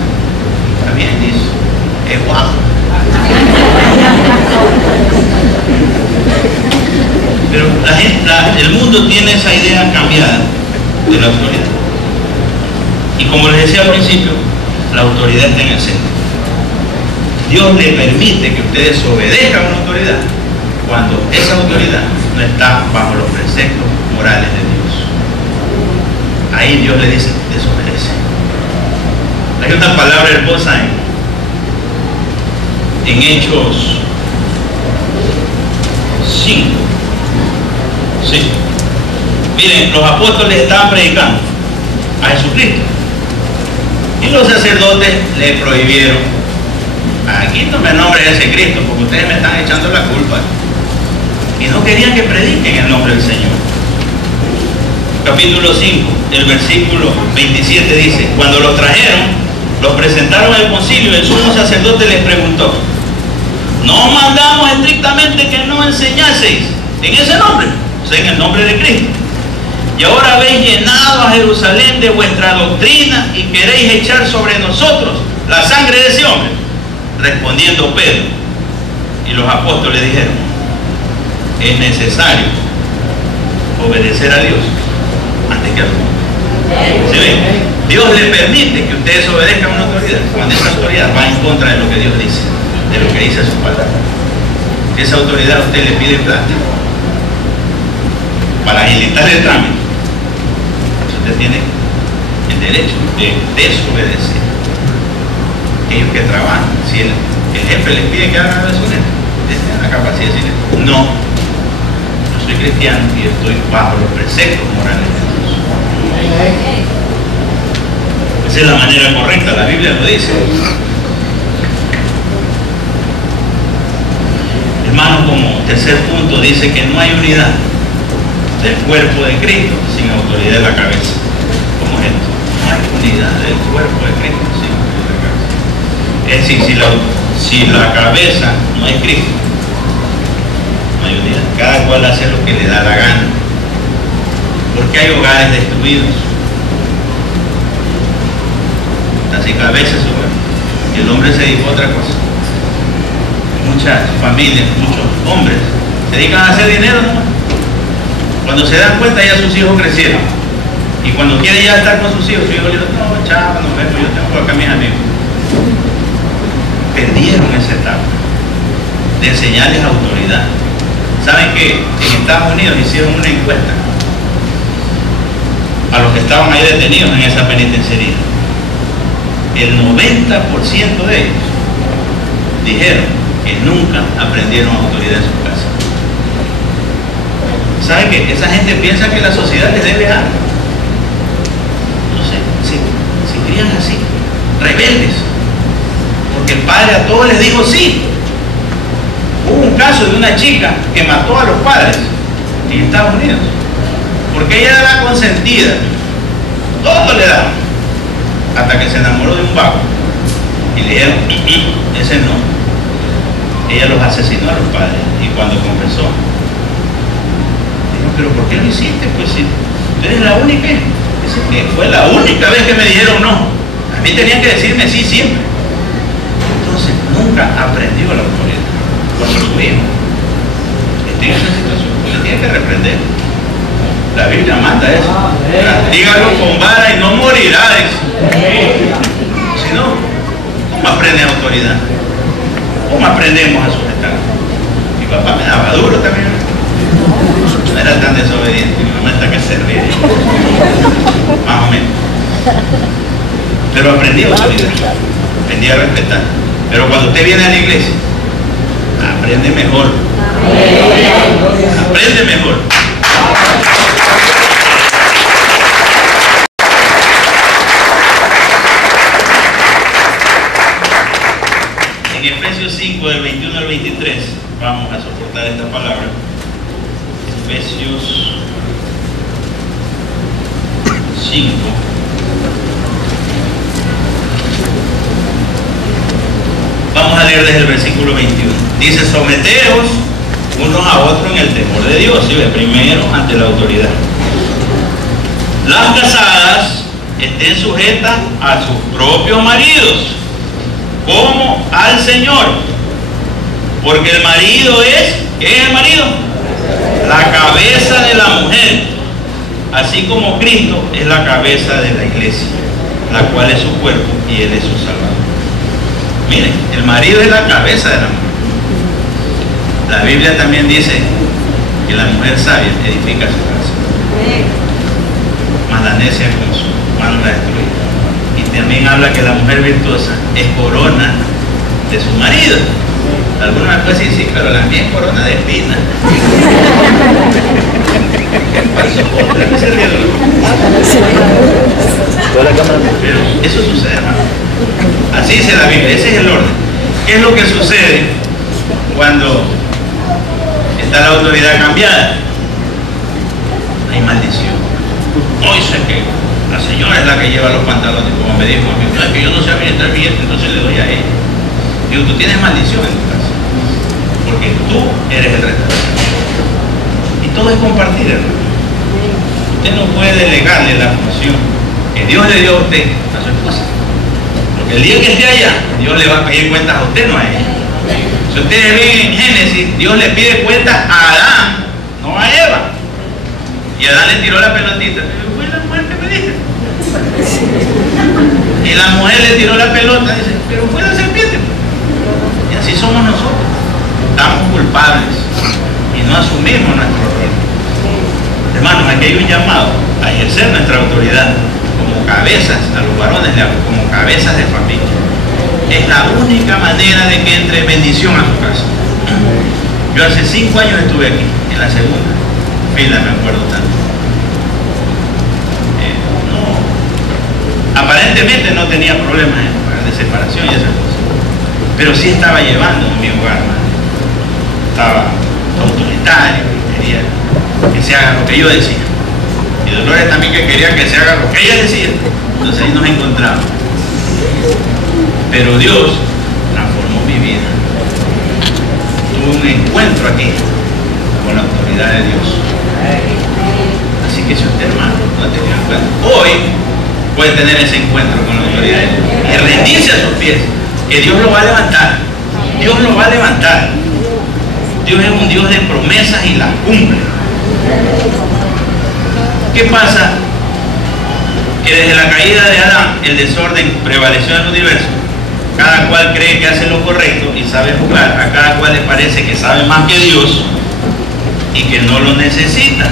También dice, es guapo. Pero la gente, el mundo tiene esa idea cambiada de la autoridad. Y como les decía al principio, la autoridad está en el centro. Dios le permite que ustedes obedezcan a una autoridad cuando esa autoridad no está bajo los preceptos morales de Dios. Ahí Dios le dice, desobedece. Hay una palabra hermosa en Hechos 5. Sí. Miren, los apóstoles estaban predicando a Jesucristo y los sacerdotes le prohibieron: aquí no me nombres ese Cristo porque ustedes me están echando la culpa. Y no querían que prediquen el nombre del Señor. Capítulo 5, el versículo 27 dice: cuando los trajeron, los presentaron al concilio y el sumo sacerdote les preguntó: ¿no mandamos estrictamente que no enseñaseis en ese nombre? O sea, en el nombre de Cristo. Y ahora habéis llenado a Jerusalén de vuestra doctrina y queréis echar sobre nosotros la sangre de ese hombre. Respondiendo Pedro y los apóstoles dijeron: es necesario obedecer a Dios antes que a los hombres. ¿Se ven? Dios le permite que ustedes obedezcan a una autoridad cuando esa autoridad va en contra de lo que Dios dice, de lo que dice su palabra. Esa autoridad usted le pide plata para agilitar el trámite. Usted tiene el derecho de desobedecer. Ellos que trabajan, si el jefe les pide que hagan eso, tienen la capacidad de decir, no, yo soy cristiano y estoy bajo los preceptos morales de Dios. Esa es la manera correcta, la Biblia lo dice. Hermano, como tercer punto, dice que no hay unidad del cuerpo de Cristo sin autoridad de la cabeza. ¿Cómo es esto? No hay unidad del cuerpo de Cristo sin autoridad de la cabeza. Es decir, si la cabeza no es Cristo, no hay unidad. Cada cual hace lo que le da la gana. Porque hay hogares destruidos. Así que a veces el hombre se dedica a otra cosa. Muchas familias, muchos hombres se dedican a hacer dinero nomás. Cuando se dan cuenta ya sus hijos crecieron. Y cuando quieren ya estar con sus hijos, su hijo le dice, no, chao, nos vemos, yo tengo acá a mis amigos. Perdieron esa etapa de enseñarles autoridad. ¿Saben que en Estados Unidos hicieron una encuesta a los que estaban ahí detenidos en esa penitenciaría? El 90% de ellos dijeron que nunca aprendieron autoridad en su casa. ¿Saben qué? Esa gente piensa que la sociedad les debe algo. No sé, si crían así, rebeldes, porque el padre a todos les dijo sí. Hubo un caso de una chica que mató a los padres en Estados Unidos, porque ella era la consentida, todo le daban, hasta que se enamoró de un vago y le dijeron, ese no. Ella los asesinó a los padres, y cuando confesó, dijo, pero ¿por qué lo hiciste? Pues si tú eres la única. Dice que fue la única vez que me dijeron no. A mí tenían que decirme sí siempre. Entonces nunca aprendió la autoridad. Cuando su hijo esté en esa situación, le tiene que reprender. La Biblia manda eso. Castígalo con vara y no morirá. Si no, ¿cómo aprende autoridad? ¿Cómo aprendemos a sujetar? Mi papá me daba duro también. No era tan desobediente, mi mamá está que servir. Más o menos. Pero aprendí autoridad. Aprendí a respetar. Pero cuando usted viene a la iglesia, aprende mejor. Aprende mejor. En Efesios 5, del 21 al 23, vamos a soportar esta palabra. Efesios 5. Vamos a leer desde el versículo 21. Dice, someteos unos a otros en el temor de Dios. ¿Sí? Primero, ante la autoridad. Las casadas estén sujetas a sus propios maridos, como al Señor. Porque el marido es, ¿qué es el marido? La cabeza de la mujer, así como Cristo es la cabeza de la iglesia, la cual es su cuerpo y Él es su Salvador. Miren, el marido es la cabeza de la mujer. La Biblia también dice que la mujer sabia edifica su casa, mas la necia con su mano la destruye. Y también habla que la mujer virtuosa es corona de su marido. Algunos me pueden decir, sí, pero la mía es corona de espina. Pero eso sucede, hermano. Así dice la Biblia, ese es el orden. ¿Qué es lo que sucede cuando está la autoridad cambiada? Hay maldición. No dice que la señora es la que lleva los pantalones, como me dijo a mí, no, es que yo no sé administrar billetes, entonces le doy a ella. Digo, tú tienes maldición en tu casa, porque tú eres el restaurante. Y todo es compartir, hermano. Usted no puede delegarle la función que Dios le dio a usted, a su esposa. Porque el día que esté allá, Dios le va a pedir cuentas a usted, no a ella. Si ustedes ven en Génesis, Dios le pide cuentas a Adán, no a Eva. Y Adán le tiró la pelotita. Fue la mujer que me dije. Y la mujer le tiró la pelota, dice, pero fue la serpiente. Y así somos nosotros. Estamos culpables y no asumimos nuestro rol. Hermanos, aquí hay un llamado a ejercer nuestra autoridad como cabezas, a los varones como cabezas de familia. Es la única manera de que entre bendición a su casa. Yo hace 5 años estuve aquí, en la segunda fila, me acuerdo tanto. Aparentemente no tenía problemas de separación y esas cosas, pero sí estaba llevando en mi hogar, estaba autoritario, quería que se haga lo que yo decía, y Dolores también que quería que se haga lo que ella decía. Entonces ahí nos encontramos, pero Dios transformó mi vida. Tuve un encuentro aquí con la autoridad de Dios. Así que si usted, hermano, no ha tenido encuentro, hoy puede tener ese encuentro con la autoridad de Dios y rendirse a sus pies, que Dios lo va a levantar. Dios lo va a levantar. Dios es un Dios de promesas y las cumple. ¿Qué pasa? Que desde la caída de Adán el desorden prevaleció en el universo. Cada cual cree que hace lo correcto y sabe jugar. A cada cual le parece que sabe más que Dios y que no lo necesita.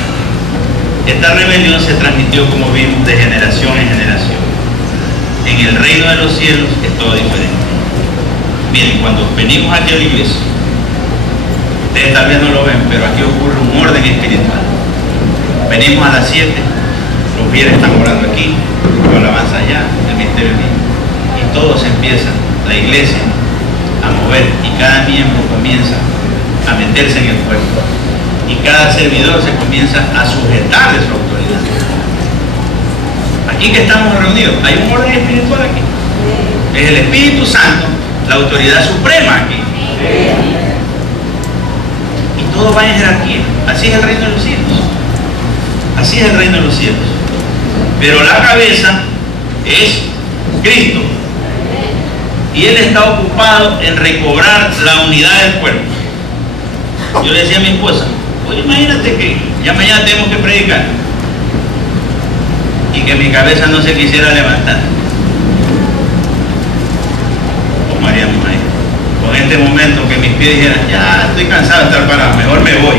Esta rebelión se transmitió, como vimos, de generación en generación. En el reino de los cielos es todo diferente. Miren, cuando venimos aquí a la iglesia, ustedes tal vez no lo ven, pero aquí ocurre un orden espiritual. Venimos a las 7, los viernes están orando aquí, la alabanza allá, el ministerio aquí, y todo se empieza, la iglesia, a mover, y cada miembro comienza a meterse en el cuerpo. Y cada servidor se comienza a sujetar de su autoridad. Aquí que estamos reunidos, hay un orden espiritual aquí. Es el Espíritu Santo, la autoridad suprema aquí. Y todo va en jerarquía. Así es el reino de los cielos. Así es el reino de los cielos. Pero la cabeza es Cristo. Y Él está ocupado en recobrar la unidad del cuerpo. Yo le decía a mi esposa, pues imagínate que ya mañana tenemos que predicar y que mi cabeza no se quisiera levantar. ¿Cómo haríamos ahí? Con este momento que mis pies dijeran, ya estoy cansado de estar parado, mejor me voy.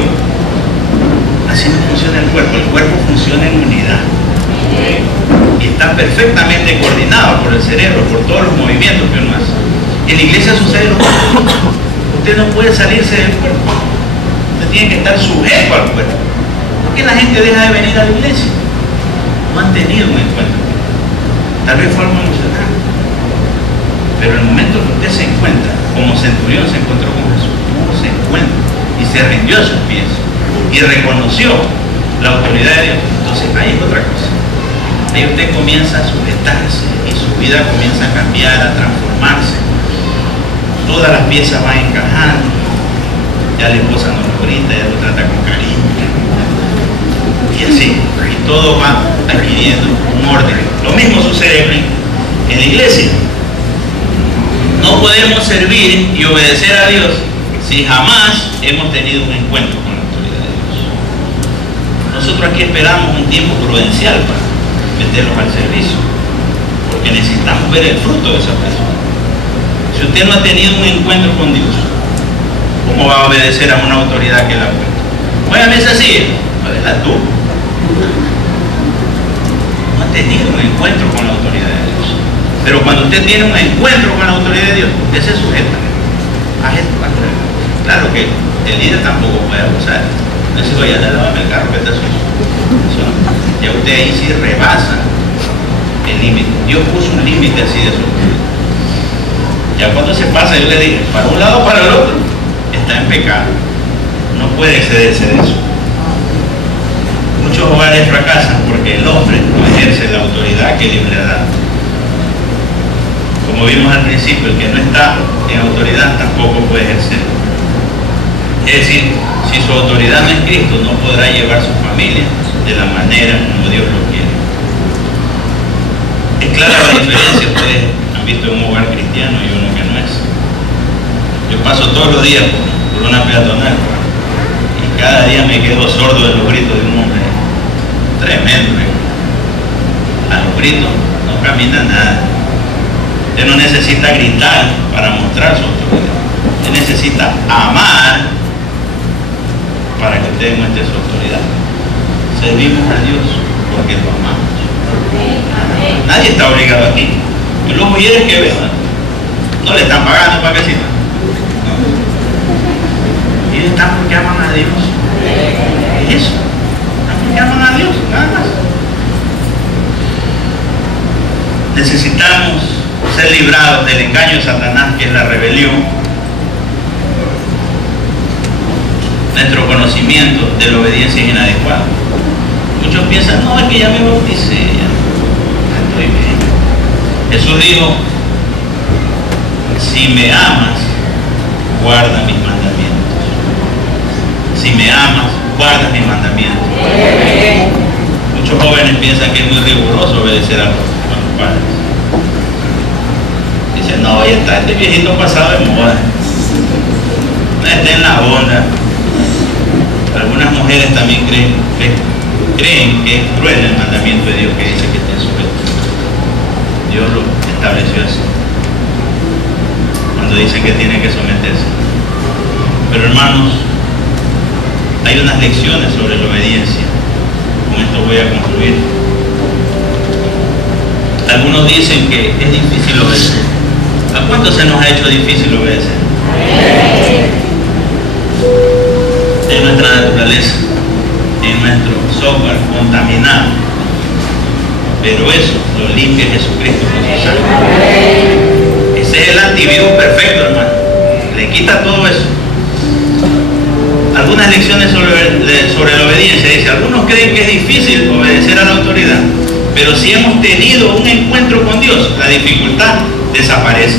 Así no funciona el cuerpo funciona en unidad. Y está perfectamente coordinado por el cerebro, por todos los movimientos que uno hace. En la iglesia sucede lo mismo. Usted no puede salirse del cuerpo. Tiene que estar sujeto al cuerpo. ¿Por qué la gente deja de venir a la iglesia? No han tenido un encuentro. Tal vez fue algo emocional, pero el momento que usted se encuentra, como centurión se encontró con Jesús, tuvo ese encuentro y se rindió a sus pies y reconoció la autoridad de Dios. Entonces ahí es otra cosa. Ahí usted comienza a sujetarse y su vida comienza a cambiar, a transformarse. Todas las piezas van encajando. Ya la esposa no lo grita, ya lo trata con cariño. Y así, y todo va adquiriendo un orden. Lo mismo sucede en la iglesia. No podemos servir y obedecer a Dios si jamás hemos tenido un encuentro con la autoridad de Dios. Nosotros aquí esperamos un tiempo prudencial para meterlos al servicio, porque necesitamos ver el fruto de esa persona. Si usted no ha tenido un encuentro con Dios, ¿cómo va a obedecer a una autoridad que la cuenta? Muévame esa silla, muévela tú. No ha tenido un encuentro con la autoridad de Dios. Pero cuando usted tiene un encuentro con la autoridad de Dios, usted se sujeta a esto. Claro que el líder tampoco puede abusar. No se vaya a lavar el carro que está sucio. Ya usted ahí sí rebasa el límite. Dios puso un límite así de su autoridad. Ya cuando se pasa, yo le dije, para un lado o para el otro, está en pecado. No puede excederse de eso. Muchos hogares fracasan porque el hombre no ejerce la autoridad que Dios le ha dado. Como vimos al principio, el que no está en autoridad tampoco puede ejercer. Es decir, si su autoridad no es Cristo, no podrá llevar su familia de la manera como Dios lo quiere. Es clara la diferencia. Ustedes han visto un hogar cristiano y uno que no es. Yo paso todos los días por una peatonal y cada día me quedo sordo de los gritos de un hombre tremendo. A los gritos no camina nada. Usted no necesita gritar para mostrar su autoridad. Usted necesita amar para que usted muestre su autoridad. servimos a Dios porque lo amamos. Nadie está obligado aquí. Y los mujeres que vean, no le están pagando para que sirvan. No. Ellos están porque aman a Dios. ¿Qué es eso? Están porque aman a Dios, nada más. Necesitamos ser librados del engaño de Satanás, que es la rebelión. Nuestro conocimiento de la obediencia es inadecuado. Muchos piensan, no, es que ya me bauticé, ya estoy bien. Jesús dijo, si me amas, guarda mis mandamientos. Si me amas, guarda mis mandamientos. Muchos jóvenes piensan que es muy riguroso obedecer a los padres. Dicen, no, ya está este viejito pasado de moda. No está en la onda. Algunas mujeres también creen que es cruel el mandamiento de Dios que dice que estén sujetos. Dios lo estableció así, cuando dice que tiene que someterse. Pero hermanos, hay unas lecciones sobre la obediencia. Con esto voy a concluir. Algunos dicen que es difícil obedecer. ¿A cuánto se nos ha hecho difícil obedecer? En nuestra naturaleza, en nuestro software contaminado, pero eso lo limpia Jesucristo con su sangre. Ese es el antivirus perfecto, hermano, le quita todo eso. Algunas lecciones sobre la obediencia. Dice, algunos creen que es difícil obedecer a la autoridad, pero si hemos tenido un encuentro con Dios, la dificultad desaparece.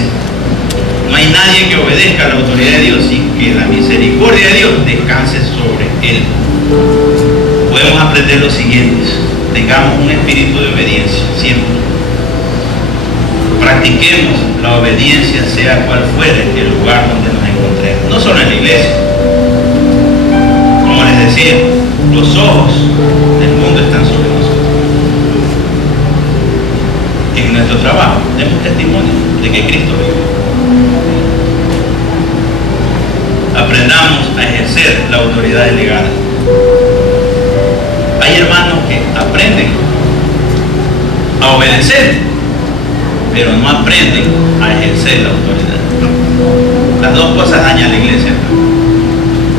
No hay nadie que obedezca a la autoridad de Dios sin que la misericordia de Dios descanse sobre él. Podemos aprender lo siguiente: tengamos un espíritu de obediencia siempre. Practiquemos la obediencia sea cual fuere el lugar donde nos encontremos, no solo en la iglesia. Como les decía, los ojos del mundo están sobre nosotros. En nuestro trabajo demos testimonio de que Cristo vive. Aprendamos a ejercer la autoridad delegada. Hay hermanos que aprenden a obedecer, pero no aprenden a ejercer la autoridad. Las dos cosas dañan a la iglesia.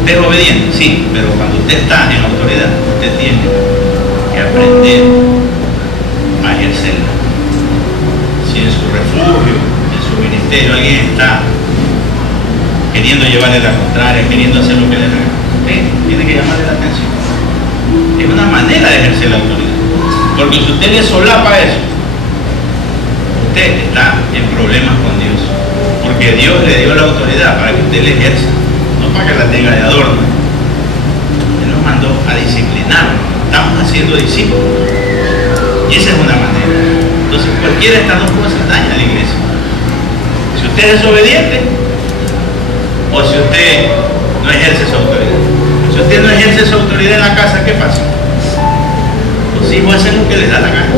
Usted es obediente, sí, pero cuando usted está en autoridad, usted tiene que aprender a ejercerla. Si en su refugio, en su ministerio, alguien está queriendo llevarle la contraria, queriendo hacer lo que le haga, usted tiene que llamarle la atención. Es una manera de ejercer la autoridad. Porque si usted le solapa eso, usted está en problemas con Dios. Porque Dios le dio la autoridad para que usted la ejerza, no para que la tenga de adorno. Él nos mandó a disciplinarnos. Estamos haciendo discípulos. Y esa es una manera. Entonces cualquiera de estas dos cosas daña a la iglesia. Si usted es desobediente, o si usted no ejerce su autoridad. Si usted no ejerce su autoridad en la casa, ¿qué pasa? Los hijos hacen lo que les da la gana.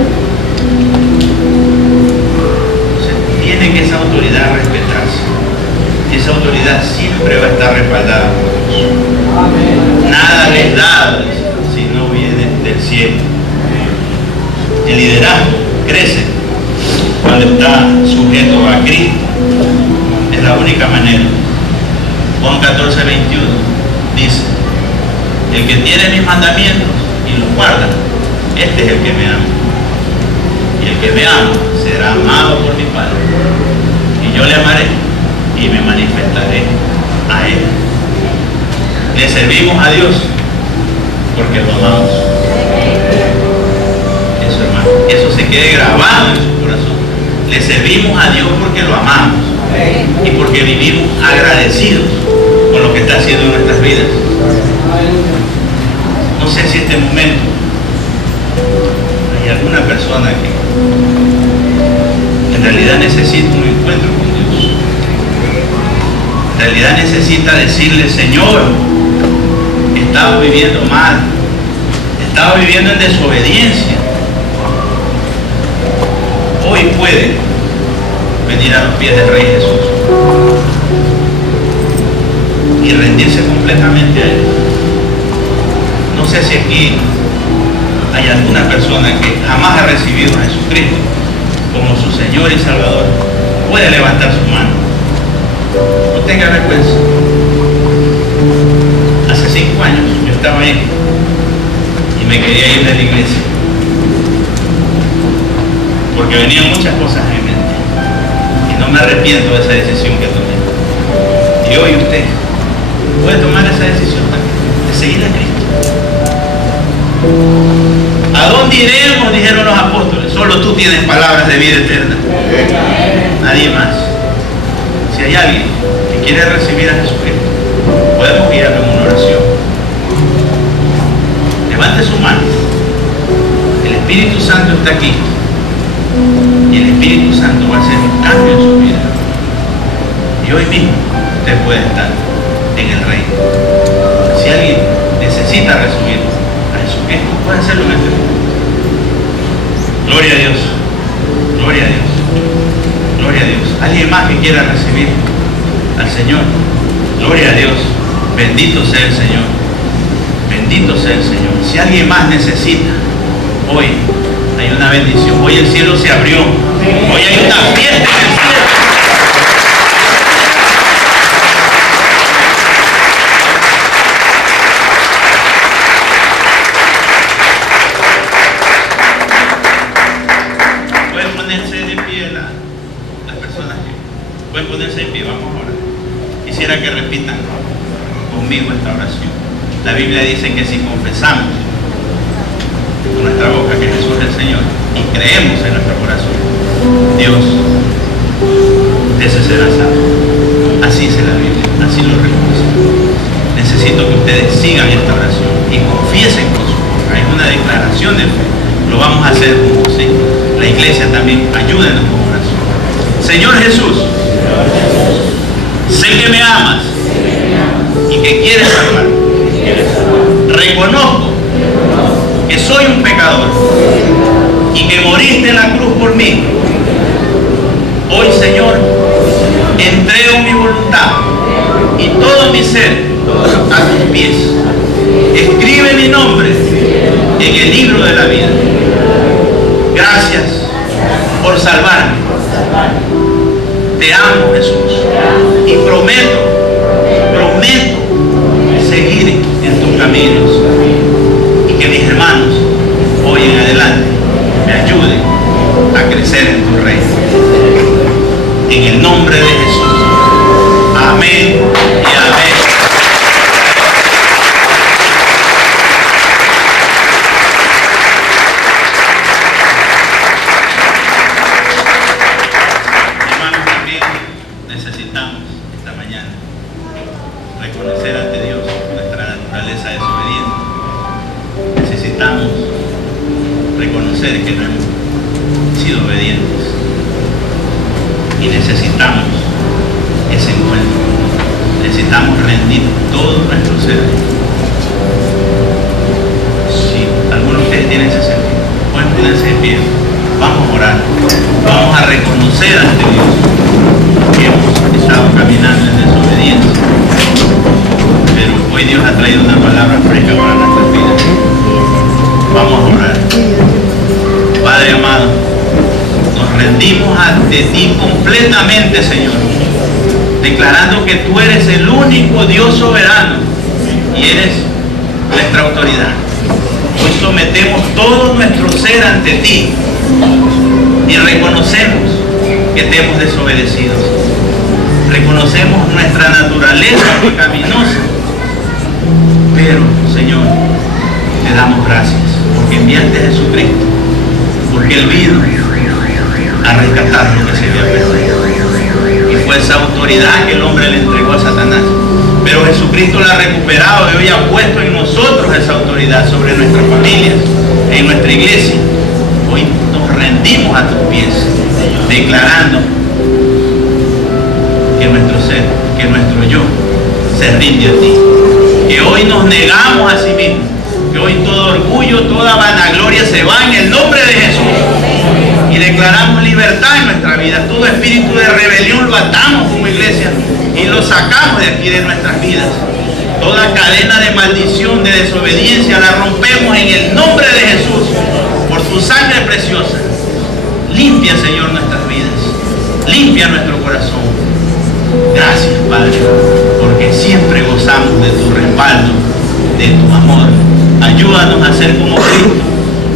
Entonces tiene que esa autoridad respetarse. Y esa autoridad siempre va a estar respaldada por Dios. Nada les da si no viene del cielo. El liderazgo crece cuando está sujeto a Cristo. Es la única manera. Juan 14, 21 dice: el que tiene mis mandamientos y los guarda, este es el que me ama. Y el que me ama será amado por mi Padre. Y yo le amaré y me manifestaré a él. Le servimos a Dios porque lo amamos. Eso, hermano, eso se quede grabado en su corazón. Le servimos a Dios porque lo amamos y porque vivimos agradecidos con lo que está haciendo en nuestras vidas. No sé si en este momento hay alguna persona que en realidad necesita un encuentro con Dios. En realidad necesita decirle: Señor, estaba viviendo mal, estaba viviendo en desobediencia. Hoy puede venir a los pies del Rey Jesús y rendirse completamente a Él. No sé si aquí hay alguna persona que jamás ha recibido a Jesucristo como su Señor y Salvador, puede levantar su mano. No tenga vergüenza. Hace 5 años yo estaba ahí y me quería ir de la iglesia porque venían muchas cosas en mi mente y no me arrepiento de esa decisión que tomé. Y hoy usted puede tomar esa decisión también de seguir a Cristo. ¿A dónde iremos?, dijeron los apóstoles. Solo tú tienes palabras de vida eterna, nadie más. Si hay alguien que quiere recibir a Jesucristo, podemos guiarlo en una oración. Levante su mano. El Espíritu Santo está aquí y el Espíritu Santo va a hacer un cambio en su vida, y hoy mismo usted puede estar en el reino. Si alguien necesita recibir a Jesucristo, puede hacerlo en este momento. Gloria a Dios, gloria a Dios, gloria a Dios. ¿Alguien más que quiera recibir al Señor? Gloria a Dios. Bendito sea el Señor, bendito sea el Señor. Si alguien más necesita, hoy hay una bendición. Hoy el cielo se abrió. Hoy hay una fiesta en el cielo. Pueden ponerse de pie las personas que pueden ponerse de pie. Vamos ahora. Quisiera que repitan conmigo esta oración. La Biblia dice que si confesamos con nuestra boca que Jesús es el Señor y creemos en nuestro corazón, Dios, ese será salvo. Así dice la Biblia, así lo reconoce. Necesito que ustedes sigan esta oración y confiesen con su boca. Es una declaración de fe. Lo vamos a hacer juntos, ¿sí? La iglesia también, ayúdenos con oración. Señor Jesús, sé que me amas y que quieres salvarme. Reconozco que soy un pecador y que moriste en la cruz por mí. Hoy, Señor, entrego mi voluntad y todo mi ser a tus pies. Escribe mi nombre en el libro de la vida. Gracias por salvarme. Te amo, Jesús, y prometo seguir en tus caminos, y que mis hermanos hoy en adelante me ayuden a crecer en tu reino. En el nombre de Jesús. Amén y amén. Hermanos, también necesitamos esta mañana reconocer ante Dios nuestra naturaleza desobediente. Necesitamos reconocer que no hemos sido obedientes y necesitamos ese encuentro. Necesitamos rendir todo nuestro ser. Si alguno de ustedes tiene ese sentido, pueden ponerse de pie. Vamos a orar, vamos a reconocer ante Dios que hemos estado caminando en desobediencia, pero hoy Dios ha traído una palabra fresca para nuestras vidas. Vamos a orar. Padre amado, nos rendimos ante ti completamente, Señor, declarando que tú eres el único Dios soberano y eres nuestra autoridad. Hoy sometemos todo nuestro ser ante ti y reconocemos que te hemos desobedecido. Reconocemos nuestra naturaleza pecaminosa, pero, Señor, te damos gracias porque enviaste a Jesucristo, porque Él vino a rescatar lo que se había perdido, y fue esa autoridad que el hombre le entregó a Satanás, pero Jesucristo la ha recuperado y hoy ha puesto en nosotros esa autoridad sobre nuestras familias, en nuestra iglesia. Hoy nos rendimos a tus pies, declarando que nuestro ser, que nuestro yo se rinde a ti, que hoy nos negamos a sí mismos, que hoy todo orgullo, toda vanagloria se va en el nombre de Jesús, y declaramos libertad en nuestra vida. Todo espíritu de rebelión lo atamos como iglesia y lo sacamos de aquí de nuestras vidas. Toda cadena de maldición, de desobediencia, la rompemos en el nombre de Jesús. Limpia, Señor, nuestras vidas. Limpia nuestro corazón. Gracias, Padre, porque siempre gozamos de tu respaldo, de tu amor. Ayúdanos a ser como Cristo,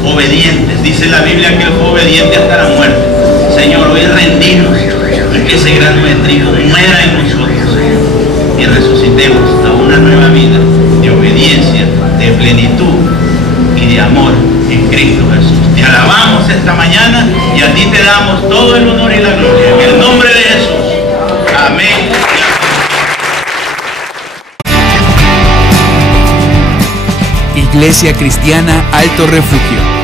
obedientes. Dice la Biblia que Él fue obediente hasta la muerte. Señor, hoy rendimos a que ese gran nutrido muera en nosotros, Señor, y resucitemos a una nueva vida de obediencia, de plenitud y de amor en Cristo Jesús. Te alabamos esta mañana y a ti te damos todo el honor y la gloria. En el nombre de Jesús. Amén. Iglesia Cristiana Alto Refugio.